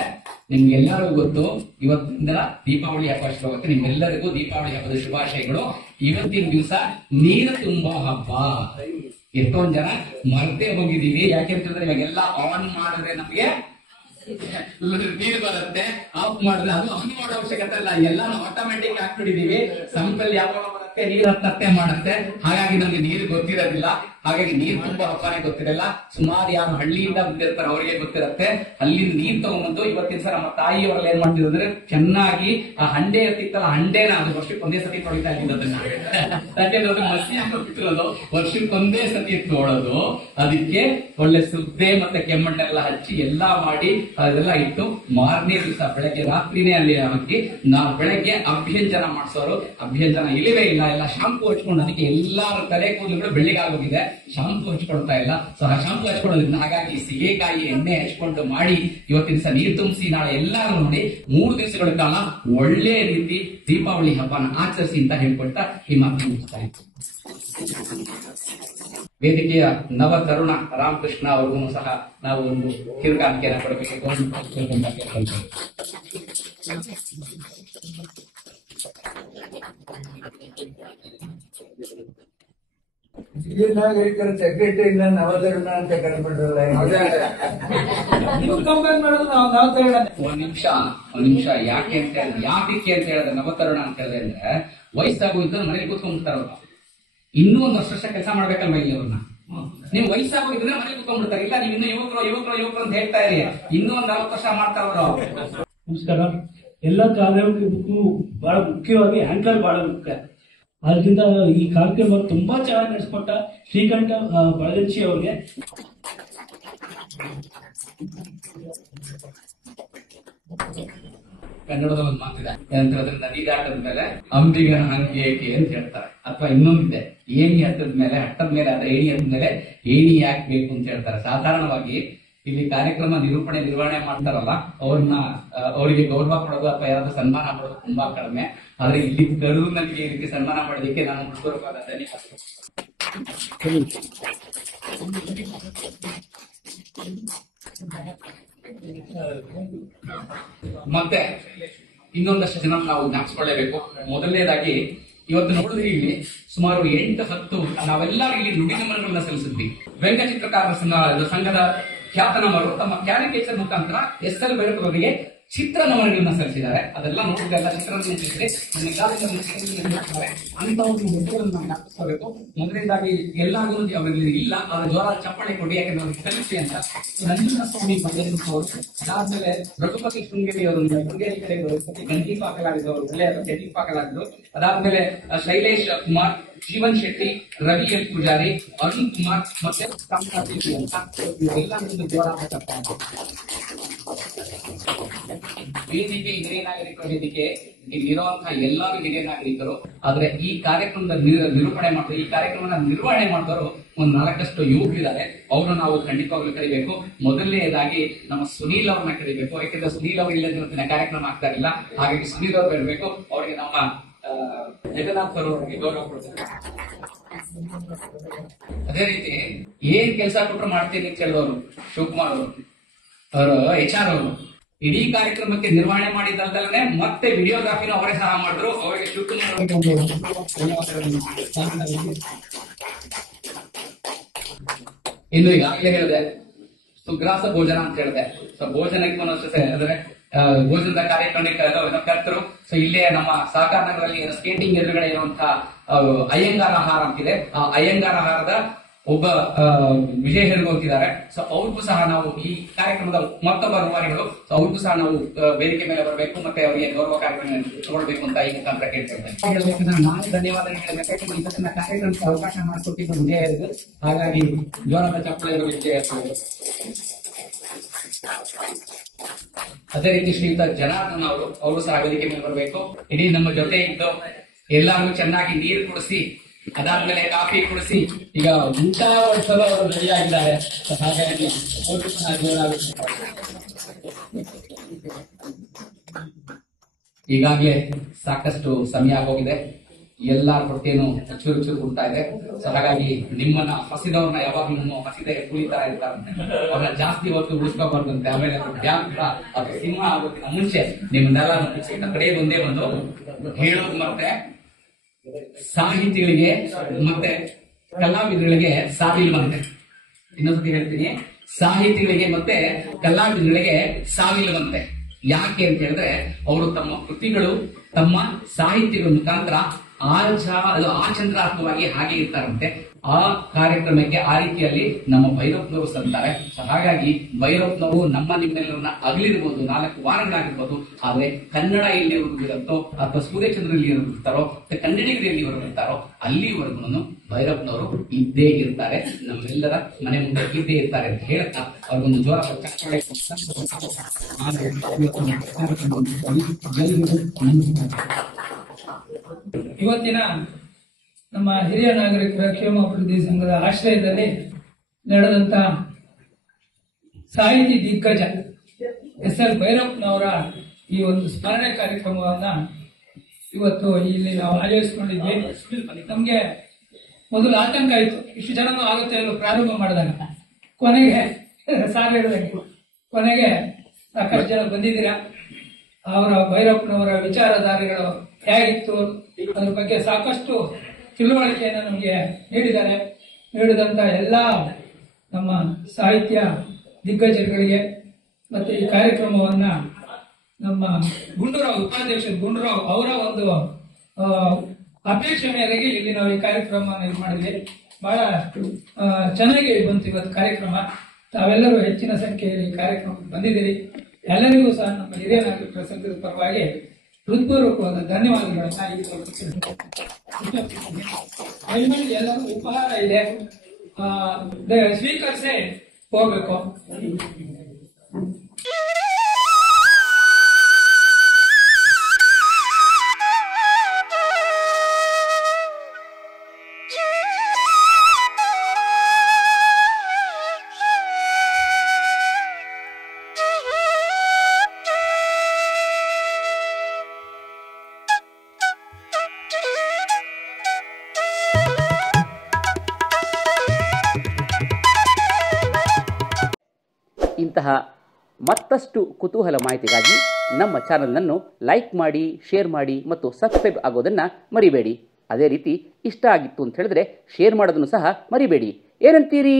ನಿಮ್ಗೆಲ್ಲರಿಗೂ ಗೊತ್ತು ಇವತ್ತಿಂದ ದೀಪಾವಳಿ ಹಬ್ಬ ಶುರುವಾಗುತ್ತೆ. ನಿಮ್ಗೆಲ್ಲರಿಗೂ ದೀಪಾವಳಿ ಹಬ್ಬದ ಶುಭಾಶಯಗಳು. ಇವತ್ತಿನ ದಿವಸ ನೀರು ತುಂಬಾ ಹಬ್ಬ. ಎಷ್ಟೊಂದ್ ಜನ ಮರ್ತೇ ಹೋಗಿದೀವಿ. ಯಾಕೆಂತಂದ್ರೆ ಇವಾಗೆಲ್ಲ ಆನ್ ಮಾಡಿದ್ರೆ ನಮ್ಗೆ ನೀರು ಬರುತ್ತೆ, ಆಫ್ ಮಾಡಿದ್ರೆ ಅದು ಆನ್ ಮಾಡೋ ಅವಶ್ಯಕತೆ ಇಲ್ಲ, ಎಲ್ಲಾನು ಆಟೋಮೆಟಿಕ್ ಹಾಕ್ಬಿಟ್ಟಿದೀವಿ. ಸಂಪಲ್ ಯಾವಾಗ ಬರುತ್ತೆ ನೀರು ಹತ್ತತ್ತೆ ಮಾಡುತ್ತೆ. ಹಾಗಾಗಿ ನಮ್ಗೆ ನೀರು ಗೊತ್ತಿರೋದಿಲ್ಲ. ಹಾಗಾಗಿ ನೀರು ತುಂಬಾ ಹಬ್ಬನೇ ಗೊತ್ತಿರಲ್ಲ. ಸುಮಾರು ಯಾರು ಹಳ್ಳಿಯಿಂದ ಬಂದಿರ್ತಾರೆ ಅವರಿಗೆ ಗೊತ್ತಿರುತ್ತೆ. ಅಲ್ಲಿಂದ ನೀರ್ ತಗೊಂಡ್ಬಂದು ಇವತ್ತಿನ ಸಲ ನಮ್ಮ ತಾಯಿಯವರೆಲ್ಲ ಏನ್ ಮಾಡ್ತಿದ್ರೆ ಚೆನ್ನಾಗಿ ಆ ಹಂಡೆ ಇರ್ತಿತ್ತಲ್ಲ, ಹಂಡೆನ ಅದು ವರ್ಷಕ್ಕೆ ಒಂದೇ ಸತಿ ತೊಳಿತಾ ಇದ್ದಿದ್ದು ಅದನ್ನ. ಯಾಕೆಂದ್ರೆ ಅದು ಮಸಿ ಬಿಟ್ಟಿರೋದು ವರ್ಷಕ್ಕೆ ಒಂದೇ ಸತಿ ತೊಳೋದು. ಅದಕ್ಕೆ ಒಳ್ಳೆ ಸುದ್ದೆ ಮತ್ತೆ ಕೆಮ್ಮಣ್ಣೆಲ್ಲ ಹಚ್ಚಿ ಎಲ್ಲಾ ಮಾಡಿ ಅದೆಲ್ಲ ಇಟ್ಟು ಮಾರನೇ ದಿವಸ ಬೆಳಗ್ಗೆ ರಾತ್ರಿನೇ ಅಲ್ಲಿ ಹಾಕಿ ನಾವು ಬೆಳಗ್ಗೆ ಅಭ್ಯಂಜನ ಮಾಡಿಸೋರು. ಅಭ್ಯಂಜನ ಇಲ್ಲಿವೇ ಇಲ್ಲ, ಎಲ್ಲ ಶಾಂಪು ಹಚ್ಕೊಂಡು, ಅದಕ್ಕೆ ಎಲ್ಲಾರ ತಲೆ ಕೂದಲುಗಳು ಬೆಳ್ಳಿಗಾಗೋಗಿದೆ, ಶಾಂಪು ಹಚ್ಕೊಳ್ತಾ ಇಲ್ಲ. ಸೊ ಆ ಶಾಂಪು ಹಚ್ಕೊಳ್ಳೋದ್ರಿಂದ ಹಾಗಾಗಿ ಸೀಗೆಕಾಯಿ ಎಣ್ಣೆ ಹಚ್ಕೊಂಡು ಮಾಡಿ ಇವತ್ತಿನ ದಿವಸ ನೀರು ತುಂಬಿಸಿ ನಾಳೆ ಎಲ್ಲಾರು ನೋಡಿ 3 ದಿವಸಗಳ ಕಾಲ ಒಳ್ಳೆ ರೀತಿ ದೀಪಾವಳಿ ಹಬ್ಬನ ಆಚರಿಸಿ ಅಂತ ಹೇಳ್ಕೊಳ್ತಾ ಈ ಮಾತು ಮುಗಿಸ್ತಾ ಇತ್ತು. ವೇದಿಕೆಯ ನವ ತರುಣ ರಾಮಕೃಷ್ಣ ಅವ್ರಿಗೂ ಸಹ ನಾವು ಒಂದು ಕಿರುಕಾಣಿಕೆಯನ್ನು ಕೊಡಬೇಕು. ಹಿರಿಯ ನಾಗರಿಕರ ಸೆಕ್ರೆಟರಿನ ನವತರುಣ ಅಂತ ಕರೆದ್ಬಿಟ್ರಲ್ಲ. ಒಂದ್ ನಿಮಿಷ ಯಾಕೆ ಅಂತ ಹೇಳಿದ್ರೆ ನವತರುಣ ಅಂತ ಹೇಳಿದ್ರೆ ಅಂದ್ರೆ ವಯಸ್ಸಾಗೋಗಿದ್ದ ಮನೇಲಿ ಕೂತ್ಕೊಂಡ್ಬಿಡ್ತಾರ ಅವ್ರು. ಇನ್ನೂ ಒಂದು ವರ್ಷ ಕೆಲಸ ಮಾಡ್ಬೇಕಲ್ವ ಇಲ್ಲಿ ಅವ್ರನ್ನ. ನೀವು ವಯಸ್ಸಾಗೋಗಿದ್ರೆ ಮನೇಲಿ ಕೂತ್ಕೊಂಡ್ಬಿಡ್ತಾರೆ. ಇಲ್ಲ ನೀವು ಇನ್ನು ಯುವಕರು ಅಂತ ಹೇಳ್ತಾ ಇರಿ, ಇನ್ನೂ ಒಂದ್ 40 ವರ್ಷ ಮಾಡ್ತಾರ ಅವರು. ನಮಸ್ಕಾರ. ಎಲ್ಲ ಕಾರ್ಯಕ್ರಮಕ್ಕೂ ಬಹಳ ಮುಖ್ಯವಾಗಿ ಆಂಕರ್ ಬಹಳ ಮುಖ್ಯ. ಆದ್ರಿಂದ ಈ ಕಾರ್ಯಕ್ರಮ ತುಂಬಾ ಚೆನ್ನಾಗಿ ನಡೆಸ್ಕೊಟ್ಟ ಶ್ರೀಕಂಠ ಬಳಗಂಚಿ ಅವ್ರಿಗೆ ಕನ್ನಡದ ಒಂದು ಮಾತಿದೆ ಏನಂದ್ರೆ ನದಿ ದಾಟದ ಮೇಲೆ ಅಂಬಿಗನ ಹಂಗೆ ಏಕೆ ಅಂತ ಹೇಳ್ತಾರೆ. ಅಥವಾ ಇನ್ನೊಂದಿದೆ, ಏಣಿ ಹತ್ತದ ಮೇಲೆ ಆದ್ರೆ ಏಣಿ ಹತ್ತದ ಮೇಲೆ ಏಣಿ ಯಾಕೆ ಬೇಕು ಅಂತ ಹೇಳ್ತಾರೆ. ಸಾಧಾರಣವಾಗಿ ಇಲ್ಲಿ ಕಾರ್ಯಕ್ರಮ ನಿರೂಪಣೆ ನಿರ್ವಹಣೆ ಮಾಡ್ತಾರಲ್ಲ ಅವರಿಗೆ ಗೌರವ ಕೊಡೋದು ಅಥವಾ ಯಾರಾದ್ರೂ ಸನ್ಮಾನ ಮಾಡೋದು ತುಂಬಾ ಕಡಿಮೆ. ಆದ್ರೆ ಇಲ್ಲಿ ಕರೆದು ನನಗೆ ಈ ರೀತಿ ಸನ್ಮಾನ ಮಾಡೋದಕ್ಕೆ ನಾನು ಮುಖ್ಯವಾದ ಧನ್ಯವಾದಗಳು. ಮತ್ತೆ ಇನ್ನೊಂದಷ್ಟು ಜನ ನಾವು ಜ್ಞಾಪಿಸ್ಕೊಳ್ಳೇಬೇಕು. ಮೊದಲನೇದಾಗಿ ಇವತ್ತು ನೋಡಿದ್ರೆ ಇಲ್ಲಿ ಸುಮಾರು 8-10 ನಾವೆಲ್ಲರೂ ಇಲ್ಲಿ ನುಡಿ ನಮನಗಳನ್ನ ಸಲ್ಲಿಸಿದ್ವಿ. ವ್ಯಂಗ್ಯಚಿತ್ರಕಾರರ ಸಂಘದ ಖ್ಯಾತನಾಮರು ತಮ್ಮ ಕ್ಯಾರಿಕೇಚರ್ ಮುಖಾಂತರ SL ಭೈರಪ್ಪರಿಗೆ ಚಿತ್ರ ನಮನಗಳನ್ನ ಸಲ್ಲಿಸಿದ್ದಾರೆ. ಅದೆಲ್ಲ ನೋಡಿದ್ರೆ ಚಿತ್ರ ಜ್ಞಾಪಿಸಬೇಕು. ಮೊದಲನೇದಾಗಿ ಎಲ್ಲಾಗೂ ಅವರಲ್ಲಿ ಇಲ್ಲ, ಅವರ ಜ್ವರ ಚಪ್ಪಾಳೆ ಕೊಡಿ ಯಾಕಂದ್ರೆ ಅವ್ರಿಗೆ ಕಲಿಸಿ ಅಂತ ನಂಜುಂಡಸ್ವಾಮಿ ಅವರು. ಅದಾದ್ಮೇಲೆ ರಘುಪತಿ ಶೃಂಗೇರಿ ಅವರು ಶೃಂಗೇರಿ ಕಡೆ ಗಂಟೀಪ್ ಹಾಕಲಾಗಿದ್ದವರು, ಒಳ್ಳೆಯ ಗಂಟೀಪ್ ಹಾಕಲಾಗಿದ್ದು. ಅದಾದ್ಮೇಲೆ ಶೈಲೇಶ್ ಕುಮಾರ್, ಜೀವನ್ ಶೆಟ್ಟಿ, ರವಿ ಎಲ್ ಪೂಜಾರಿ, ಅರುಣ್ ಕುಮಾರ್ ಮತ್ತೆ ಎಲ್ಲ ಜ್ವರ ವೇದಿಕೆ ಹಿರಿಯ ನಾಗರಿಕರ ವೇದಿಕೆ ಇಲ್ಲಿರುವಂತಹ ಎಲ್ಲರೂ ಹಿರಿಯ ನಾಗರಿಕರು. ಆದ್ರೆ ಈ ಕಾರ್ಯಕ್ರಮದ ನಿರೂಪಣೆ ಮಾಡಿದ್ರು, ಈ ಕಾರ್ಯಕ್ರಮದ ನಿರ್ವಹಣೆ ಮಾಡಿದವರು ಒಂದು 4 ಯುವಕರಿದ್ದಾರೆ. ಅವ್ರನ್ನ ನಾವು ಖಂಡಿತವಾಗ್ಲೂ ಕರಿಬೇಕು. ಮೊದಲನೇದಾಗಿ ನಮ್ಮ ಸುನೀಲ್ ಅವ್ರನ್ನ ಕರಿಬೇಕು. ಯಾಕಂದ್ರೆ ಸುನೀಲ್ ಅವರು ಇಲ್ಲದಿರೋ ಕಾರ್ಯಕ್ರಮ ಆಗ್ತಾ ಇರಲಿಲ್ಲ. ಹಾಗಾಗಿ ಸುನೀಲ್ ಅವ್ರು ಬರಬೇಕು. ಅವ್ರಿಗೆ ನಮ್ಮ ಜಗನ್ನಾಥ್ ಅವರು ಅವರಿಗೆ ಗೌರವ ಕೊಡ್ತಾರೆ. ಅದೇ ರೀತಿ ಏನ್ ಕೆಲಸ ಕೊಟ್ಟರು ಮಾಡ್ತೀನಿ ಅಂತ ಹೇಳಿದವರು ಶಿವಕುಮಾರ್ ಅವರು HR ಅವರು ಇಡೀ ಕಾರ್ಯಕ್ರಮಕ್ಕೆ ನಿರ್ವಹಣೆ ಮಾಡಿದ್ದಲ್ದಲ್ಲೇ ಮತ್ತೆ ವಿಡಿಯೋಗ್ರಾಫಿನೂ ಅವರೇ ಸಹ ಮಾಡಿದ್ರು. ಅವರಿಗೆ ಶಿವಕುಮಾರ್ ಇನ್ನು ಈಗಾಗಲೇ ಹೇಳಿದೆ ಸುಗ್ರಾಸ ಭೋಜನ ಅಂತ ಹೇಳಿದೆ. ಸೊ ಭೋಜನಕ್ಕೆ ಒಂದೊಂದು ಅಂದ್ರೆ ಭೋಜನದ ಕಾರ್ಯಕ್ರಮಕ್ಕೆ ಕರ್ತರು. ಸೊ ಇಲ್ಲೇ ನಮ್ಮ ಸಹಕಾರ ನಗರದಲ್ಲಿ ಸ್ಕೇಟಿಂಗ್ ಎದುರುಗಡೆ ಇರುವಂತಹ ಅಯ್ಯಂಗಾರ ಆಹಾರ ಅಂತಿದೆ. ಆ ಅಯ್ಯಂಗಾರ ಆಹಾರದ ಒಬ್ಬ ವಿಜಯ್ ಹೇಳ್ಕೊಳ್ತಿದ್ದಾರೆ. ಸೊ ಅವ್ರಿಗೂ ಸಹ ನಾವು ಈ ಕಾರ್ಯಕ್ರಮದ ಮತ್ತೊಬ್ಬ ರೂವಾರಿಗಳು, ಸೊ ಅವ್ರಿಗೂ ಸಹ ನಾವು ವೇದಿಕೆ ಮೇಲೆ ಬರಬೇಕು ಮತ್ತೆ ಅವರಿಗೆ ಗೌರವ ಕಾರ್ಯಕ್ರಮ ತಗೊಳ್ಬೇಕು ಅಂತ ಈ ಮುಖಾಂತರ ಕೇಳ್ತೇವೆ. ನಾನು ಧನ್ಯವಾದ ಹೇಳಬೇಕಾಗಿ ಕಾರ್ಯಕ್ರಮಕ್ಕೆ ಅವಕಾಶ ಮಾಡಿಕೊಟ್ಟಿದ್ದು ವಿಜಯ ಹೇಳಿದ್ರು. ಹಾಗಾಗಿ ಜೋರಾದ ಚಪ್ಪಳೆ ವಿಜಯ. ಅದೇ ರೀತಿ ಶ್ರೀಯುತ ಜನಾರ್ದನ್ ಅವರು ಸಹ ವೇದಿಕೆ ಮೇಲೆ ಬರಬೇಕು. ಇಡೀ ನಮ್ಮ ಜೊತೆ ಇದ್ದು ಎಲ್ಲಾರು ಚೆನ್ನಾಗಿ ನೀರು ಕುಡಿಸಿ, ಅದಾದ್ಮೇಲೆ ಕಾಫಿ ಕುಡಿಸಿ, ಈಗ ಊಟ ವಹಿಸಲು ಅವರು ರೆಡಿ ಆಗಿದ್ದಾರೆ. ಹಾಗಾಗಿ ಅವರು ಸಹ ಜೋರಾಗುತ್ತೆ. ಈಗಾಗಲೇ ಸಾಕಷ್ಟು ಸಮಯ ಹೋಗಿದೆ. ಎಲ್ಲಾರ ಹೊಟ್ಟೆನು ಚೂರು ಚೂರು ಉಂಟಾ ಇದೆ. ಸೊ ಹಾಗಾಗಿ ನಿಮ್ಮನ್ನ ಹಸಿದವ್ರನ್ನ ಯಾವಾಗ್ಲೂ ಹಸಿದೆ ಕುಳಿತಾ ಇರ್ತಾರಂತೆ. ಅವ್ರನ್ನ ಜಾಸ್ತಿ ಹೊತ್ತು ಉಳಿಸ್ಕೋಬಾರ್ದಂತೆ. ಆಮೇಲೆ ಅದು ಸಿಂಹ ಆಗೋದಕ್ಕಿಂತ ಮುಂಚೆ ನಿಮ್ಮನ್ನೆಲ್ಲ ಕಡೆ ಒಂದೇ ಒಂದು ಹೇಳೋದು ಮತ್ತೆ ಸಾಹಿತಿಗಳಿಗೆ ಮತ್ತೆ ಕಲಾವಿದರಿಗೆ ಸಾವಿಲ್ವಂತೆ. ಇನ್ನೊಂದ್ಸತಿ ಹೇಳ್ತೀನಿ, ಸಾಹಿತಿಗಳಿಗೆ ಮತ್ತೆ ಕಲಾವಿದರಿಗೆ ಸಾವಿಲ್ವಂತೆ. ಯಾಕೆ ಅಂತ ಹೇಳಿದ್ರೆ ಅವರು ತಮ್ಮ ಕೃತಿಗಳು ತಮ್ಮ ಸಾಹಿತ್ಯಗಳ ಮುಖಾಂತರ ಆಚಂದ್ರಾತ್ಮಕವಾಗಿ ಹಾಗೆ ಇರ್ತಾರಂತೆ. ಆ ಕಾರ್ಯಕ್ರಮಕ್ಕೆ ಆ ರೀತಿಯಲ್ಲಿ ನಮ್ಮ ಭೈರಪ್ಪನವರು ಸಂತಾರೆ. ಸೊ ಹಾಗಾಗಿ ಭೈರಪ್ಪನವರು ನಮ್ಮ ನಿಮ್ಮೆಲ್ಲರನ್ನ ಅಗಲಿರ್ಬೋದು, 4 ವಾರಗಳಾಗಿರ್ಬೋದು. ಆದ್ರೆ ಕನ್ನಡ ಎಲ್ಲಿವರೆಗೂ ಇರುತ್ತೋ ಅಥವಾ ಸೂರ್ಯಚಂದ್ರ ಇರ್ತಾರೋ ಕನ್ನಡಿಗರು ಎಲ್ಲಿವರೆಗೂ ಇರ್ತಾರೋ ಅಲ್ಲಿವರೆಗೂ ಭೈರಪ್ಪನವರು ಇದ್ದೇ ಇರ್ತಾರೆ, ನಮ್ಮೆಲ್ಲರ ಮನೆ ಮುಂದೆ ಇದ್ದೇ ಇರ್ತಾರೆ ಅಂತ ಹೇಳ್ತಾ ಅವ್ರಿಗೊಂದು ಜೋರ ಇವತ್ತಿನ ನಮ್ಮ ಹಿರಿಯ ನಾಗರಿಕರ ಕ್ಷೇಮ ಅಭಿವೃದ್ಧಿ ಸಂಘದ ಆಶ್ರಯದಲ್ಲಿ ನಡೆದಂತ ಸಾಹಿತಿ ದಿಗ್ಗಜ SL ಭೈರಪ್ಪನವರ ಈ ಒಂದು ಸ್ಮರಣೆ ಕಾರ್ಯಕ್ರಮವನ್ನ ಇವತ್ತು ಇಲ್ಲಿ ನಾವು ಆಯೋಜಿಸಿಕೊಂಡಿದ್ವಿ. ನಮ್ಗೆ ಮೊದಲು ಆತಂಕ ಆಯಿತು, ಇಷ್ಟು ಜನನು ಆಗುತ್ತೆ ಅನ್ನೋ ಪ್ರಾರಂಭ ಮಾಡಿದಾಗ. ಕೊನೆಗೆ ಸಾರ್ ಹೇಳಿದಂಗೆ ಕೊನೆಗೆ ಸಾಕಷ್ಟು ಜನ ಬಂದಿದ್ದೀರಾ. ಅವರ ಭೈರಪ್ಪನವರ ವಿಚಾರಧಾರೆಗಳು ಹೇಗಿತ್ತು ಅದ್ರ ಬಗ್ಗೆ ಸಾಕಷ್ಟು ತಿಳುವಳಿಕೆಯನ್ನು ನಮಗೆ ನೀಡಿದ್ದಾರೆ. ನೀಡಿದಂತ ಎಲ್ಲ ನಮ್ಮ ಸಾಹಿತ್ಯ ದಿಗ್ಗಜರುಗಳಿಗೆ ಮತ್ತೆ ಈ ಕಾರ್ಯಕ್ರಮವನ್ನ ನಮ್ಮ ಗುಂಡೂರಾವ್ ಉಪಾಧ್ಯಕ್ಷ ಗುಂಡೂರಾವ್ ಅವರ ಒಂದು ಅಪೇಕ್ಷೆ ಮೇರೆಗೆ ಇಲ್ಲಿ ನಾವು ಈ ಕಾರ್ಯಕ್ರಮವನ್ನು ಇದು ಮಾಡಿದ್ವಿ. ಬಹಳ ಚೆನ್ನಾಗಿ ಬಂತು ಇವತ್ತು ಕಾರ್ಯಕ್ರಮ. ತಾವೆಲ್ಲರೂ ಹೆಚ್ಚಿನ ಸಂಖ್ಯೆಯಲ್ಲಿ ಕಾರ್ಯಕ್ರಮಕ್ಕೆ ಬಂದಿದ್ದೀರಿ. ಎಲ್ಲರಿಗೂ ಸಹ ನಮ್ಮ ಹಿರಿಯ ನಾಗರಿಕರ ಸಂಘದ ಪರವಾಗಿ ಹೃತ್ಪೂರ್ವಕವಾದ ಧನ್ಯವಾದಗಳನ್ನ ಈ ಎಲ್ಲರೂ ಉಪಹಾರ ಇದೆ, ಸ್ವೀಕರಿಸಿ ಹೋಗ್ಬೇಕು. ಇಂತಹ ಮತ್ತಷ್ಟು ಕುತೂಹಲ ಮಾಹಿತಿಗಾಗಿ ನಮ್ಮ ಚಾನಲನ್ನು ಲೈಕ್ ಮಾಡಿ, ಶೇರ್ ಮಾಡಿ ಮತ್ತು ಸಬ್ಸ್ಕ್ರೈಬ್ ಆಗೋದನ್ನು ಮರಿಬೇಡಿ. ಅದೇ ರೀತಿ ಇಷ್ಟ ಆಗಿತ್ತು ಅಂತ ಹೇಳಿದ್ರೆ ಶೇರ್ ಮಾಡೋದನ್ನು ಸಹ ಮರಿಬೇಡಿ. ಏನಂತೀರಿ?